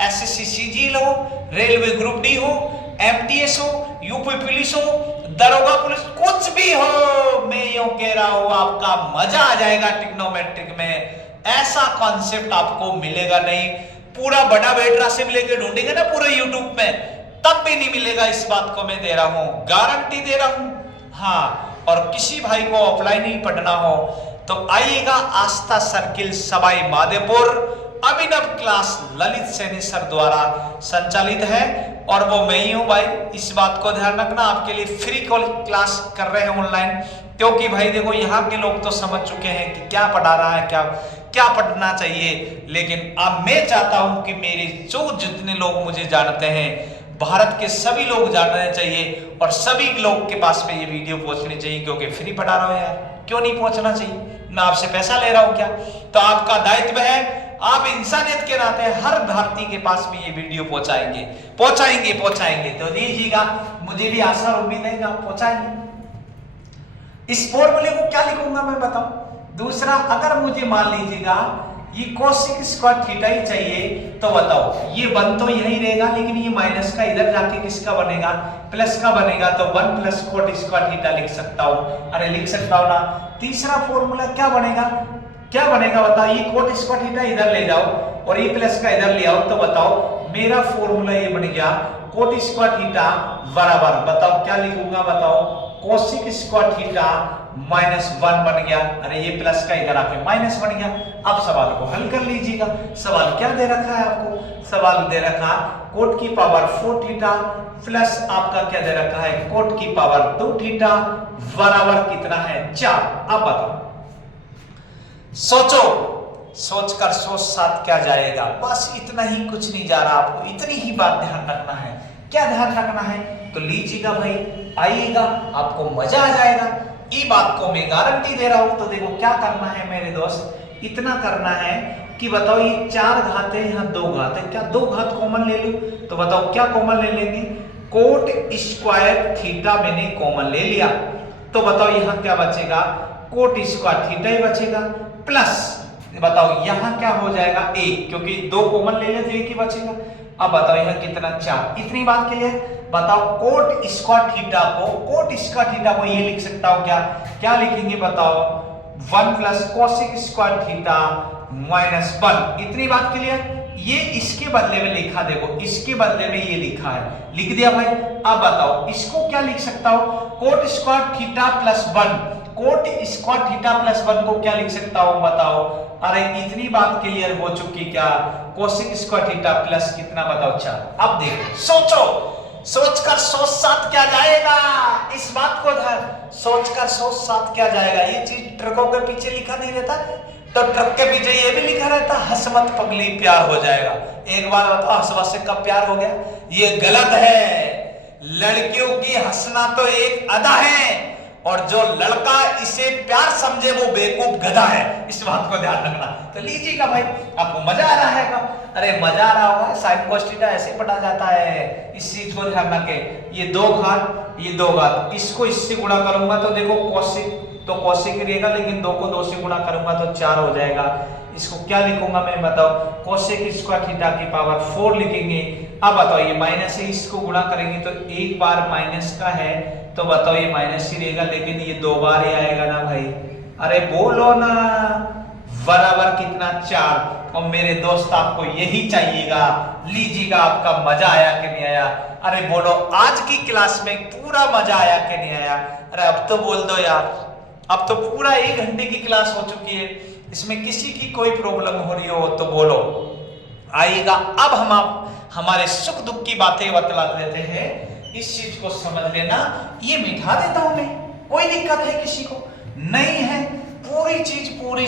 एसएससी सीजीएल हो, रेलवे ग्रुप डी हो, एमटीएस हो, यूपी पुलिस हो, दरोगा पुलिस, कुछ भी हो, मैं यूं कह रहा हूं आपका मजा आ जाएगा ट्रिग्नोमेट्रिक में। ऐसा कॉन्सेप्ट आपको मिलेगा नहीं, पूरा बड़ा बेटरा से लेके ढूंढेंगे ना पूरे यूट्यूब में, तब भी नहीं मिलेगा। इस बात को मैं दे रहा हूं, गारंटी दे रहा हूं। हाँ, और किसी भाई को ऑफलाइन ही पढ़ना हो तो आइएगा आस्था सर्किल सवाई माधोपुर, अभिनव क्लास ललित सैनी सर द्वारा संचालित है और वो मैं ही हूं भाई। इस बात को ध्यान रखना, आपके लिए फ्री क्लास कर रहे हैं ऑनलाइन, क्योंकि भाई देखो यहाँ के लोग तो समझ चुके हैं कि क्या पढ़ा रहा है, क्या पढ़ना चाहिए। लेकिन अब मैं चाहता हूं कि मेरे जो जितने लोग मुझे जानते हैं, भारत के सभी लोग जानने चाहिए और सभी लोग के पास में ये वीडियो पहुंचनी चाहिए, क्योंकि फ्री पढ़ा रहा हूं यार, क्यों नहीं पहुंचना चाहिए, मैं आपसे पैसा ले रहा हूं क्या। तो आपका दायित्व है, आप इंसानियत के नाते हर भारतीय के पास में ये वीडियो पहुंचाएंगे। तो लीजिएगा, मुझे भी आशा और उम्मीद है कि आप पहुंचाएंगे। इस फॉर्मूले को क्या लिखूंगा मैं बताऊं। दूसरा, अगर मुझे मान लीजिएगा ये कोसेक स्क्वायर थीटा ही चाहिए, तो बताओ ये 1 तो यही रहेगा, लेकिन ये माइनस का इधर जाके किसका बनेगा, प्लस का बनेगा, तो 1 प्लस कोट स्क्वायर थीटा लिख सकता हूं। अरे लिख सकता हूं ना। तीसरा फॉर्मूला क्या बनेगा बताओ, ये कोट स्क्वायर थीटा इधर ले जाओ और ये प्लस का इधर ले आओ, तो बताओ मेरा फॉर्मूला ये बन गया कोट स्क्वायर थीटा बराबर, बताओ क्या लिखूंगा, बताओ कोसेक स्क्वायर थीटा माइनस 1 बन गया। अरे ये प्लस का इधर आके माइनस बन गया। अब सवाल को हल कर लीजिएगा। सवाल क्या दे रखा है आपको, सवाल दे रखा कोट की पावर 4 थीटा प्लस आपका क्या दे रखा है कोट की पावर 2 थीटा बराबर कितना है 4। अब बताओ, सोचकर सोच साथ क्या जाएगा, बस इतना ही, कुछ नहीं जा रहा, आपको इतनी ही बात ध्यान रखना है। क्या ध्यान रखना है, तो लीजिएगा भाई, आइएगा, आपको मजा आ जाएगा। ये बात को मैं गारंटी दे रहा हूं। तो देखो क्या करना है मेरे दोस्त, इतना करना है कि बताओ ये 4 घात है, यहाँ 2 घात है, क्या 2 घात कॉमन ले लूं, तो बताओ क्या कॉमन ले लेंगे, कोट स्क्वायर थीटा मैंने कॉमन ले लिया, तो बताओ यहाँ क्या बचेगा, कोट स्क्वायर थीटा ही बचेगा, प्लस बताओ यहाँ क्या हो जाएगा 1, क्योंकि 2 कॉमन ले लेते 1 ही बचेगा। अब बताओ यहाँ कितना 4, इतनी बात के लिए बताओ कोट स्क्वायर थीटा को ये लिख सकता हूं क्या लिखेंगे बताओ 1 plus cosec square theta minus 1, इतनी बात के लिए। ये इसके बदले में लिखा, देखो इसके बदले में ये लिखा है, लिख दिया भाई। अब बताओ इसको क्या लिख सकता हूं, coat square theta plus 1, coat square theta plus 1 को क्या लिख सकता हूं बताओ। अरे इतनी बात क्लियर हो चुकी क्या, कोसेक स्क्वायर थीटा प्लस कितना बताओ 4। अब देखो सोचकर सोच साथ क्या जाएगा, इस बात को ध्यान, सोचकर सोच साथ क्या जाएगा। ये चीज ट्रकों के पीछे लिखा नहीं रहता, तो ट्रक के पीछे ये भी लिखा रहता, हसमत पगली प्यार हो जाएगा। एक बार बताओ हसमत से कब प्यार हो गया, ये गलत है। लड़कियों की हंसना तो एक अदा है, और जो लड़का इसे प्यार समझे वो बेवकूफ गधा है, इस बात को ध्यान रखना। तो लीजिएगा भाई, आपको मजा आ रहा है क्या? अरे मजा आ रहा होगा, साइन कोस थीटा ऐसे पढ़ा जाता है, इस चीज को ध्यान रखे। ये 2 घात, ये 2 घात, इसको इससे गुणा करूंगा तो देखो कोसेक तो कोसेक रहेगा, लेकिन 2 को 2 से गुणा करूंगा तो 4 हो जाएगा। इसको क्या लिखूंगा मैं बताओ, कोसेक स्क्वायर थीटा की पावर 4 लिखेंगे। अब बताओ ये माइनस है, इसको गुणा करेंगे तो एक बार माइनस का है, तो बताओ ये माइनस ही रहेगा, लेकिन ये 2 बार ही आएगा ना भाई। अरे बोलो ना, बराबर कितना 4। और मेरे दोस्त आपको यही चाहिएगा, लीजिएगा। आपका मजा आया कि नहीं आया? अरे बोलो, आज की क्लास में पूरा मजा आया कि नहीं आया? अरे अब तो बोल दो यार, अब तो पूरा 1 घंटे की क्लास हो चुकी है, इसमें किसी की कोई प्रॉब्लम हो रही हो तो बोलो, आइएगा। अब हम हमारे सुख दुख की बातें बतला देते हैं, इस चीज को समझ लेना। ये मिटा देता हूं मैं, कोई दिक्कत है किसी को? नहीं है। पूरी चीज, पूरी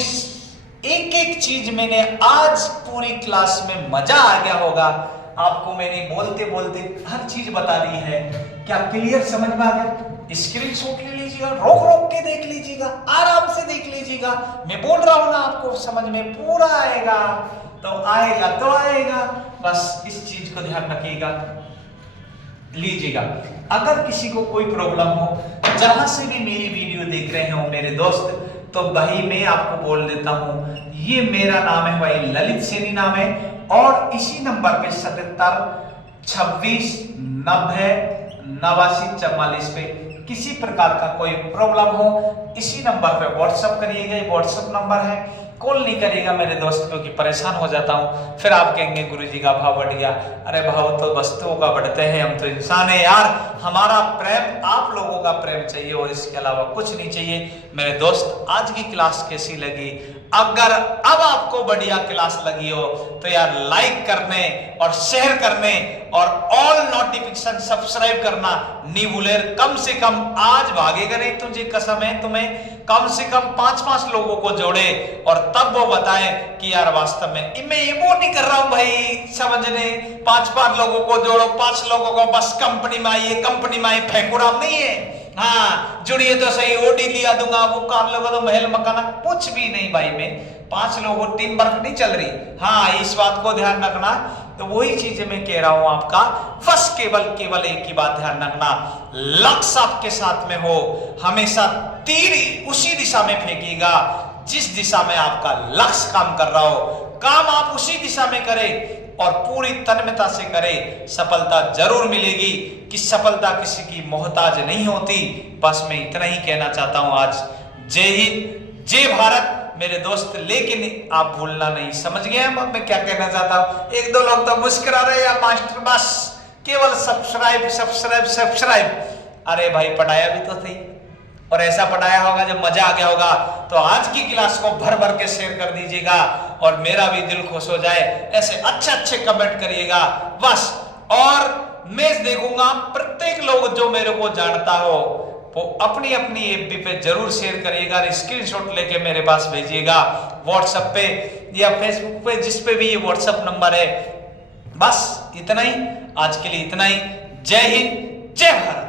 एक एक चीज मैंने आज पूरी क्लास में मजा आ गया होगा आपको। मैंने बोलते बोलते हर चीज बता दी है। क्या क्लियर समझ में आ गया? स्क्रीनशॉट ले लीजिएगा, रोक रोक के देख लीजिएगा, आराम से देख लीजिएगा। मैं बोल रहा हूं ना, आपको समझ में पूरा आएगा तो आएगा। बस इस चीज को ध्यान रखिएगा, लीजिएगा। अगर किसी को कोई प्रॉब्लम हो, जहां से भी मेरी वीडियो देख रहे हो मेरे दोस्त, तो भाई मैं आपको बोल देता हूं, ये मेरा नाम है भाई, ललित सैनी नाम है। और इसी नंबर पे 77 26 90 89 44 पे किसी प्रकार का कोई प्रॉब्लम हो, इसी नंबर पे व्हाट्सएप करिएगा। ये व्हाट्सएप नंबर है, कॉल नहीं करिएगा मेरे दोस्त, क्योंकि परेशान हो जाता हूँ। फिर आप कहेंगे गुरुजी का भाव बढ़ गया। अरे भाव तो वस्तुओं का बढ़ते हैं, हम तो इंसान है यार। हमारा प्रेम, आप लोगों का प्रेम चाहिए और इसके अलावा कुछ नहीं चाहिए। मेरे दोस्त, आज की क्लास कैसी लगी? अगर अब आपको बढ़िया क्लास लगी हो तो यार लाइक करने और शेयर करने और ऑल नोटिफिकेशन सब्सक्राइब करना नहीं भूले। कम से कम आज भागेगा नहीं, तुझे कसम है, तुम्हें कम से कम 5-5 लोगों को जोड़े और तब वो बताए कि यार वास्तव में मैं ये वो नहीं कर रहा हूं भाई समझने। 5-5 लोगों को जोड़ो, 5 लोगों को बस कंपनी में आइए, कंपनी में आइए, फेंकुराम नहीं है। हाँ, जुड़िए तो सही, ओडी लिया दूंगा, वो काम लोगों तो महल मकाना, कुछ भी नहीं भाई। मैं 5 लोगों, टीम वर्क नहीं चल रही। हाँ, इस बात को ध्यान रखना। तो वही चीजें मैं कह रहा हूं आपका, बस केवल एक ही बात ध्यान रखना, लक्ष्य आपके साथ में हो, हमेशा तीर उसी दिशा में फेंकिएगा जिस दिशा में आपका लक्ष्य काम कर रहा हो। काम आप उसी दिशा में करें और पूरी तन्मयता से करें, सफलता जरूर मिलेगी। कि सफलता किसी की मोहताज नहीं होती। बस मैं इतना ही कहना चाहता हूं आज। जय हिंद, जय भारत मेरे दोस्त। लेकिन आप भूलना नहीं, समझ गए मैं क्या कहना चाहता हूं? 1-2 लोग तो मुस्कुरा रहे हैं, मास्टर बस केवल सब्सक्राइब। अरे भाई, पढ़ाया भी तो थी, और ऐसा पढ़ाया होगा जब मजा आ गया होगा। तो आज की क्लास को भर भर के शेयर कर दीजिएगा और मेरा भी दिल खुश हो जाए। ऐसे अच्छे कमेंट करिएगा बस। और मैं देखूंगा प्रत्येक लोग जो मेरे को जानता हो वो अपनी एफबी पे जरूर शेयर करिएगा, स्क्रीनशॉट लेके मेरे पास भेजिएगा व्हाट्सएप पे या फेसबुक पे, जिस पे भी ये व्हाट्सएप नंबर है। बस इतना ही आज के लिए, इतना ही। जय हिंद, जय भारत।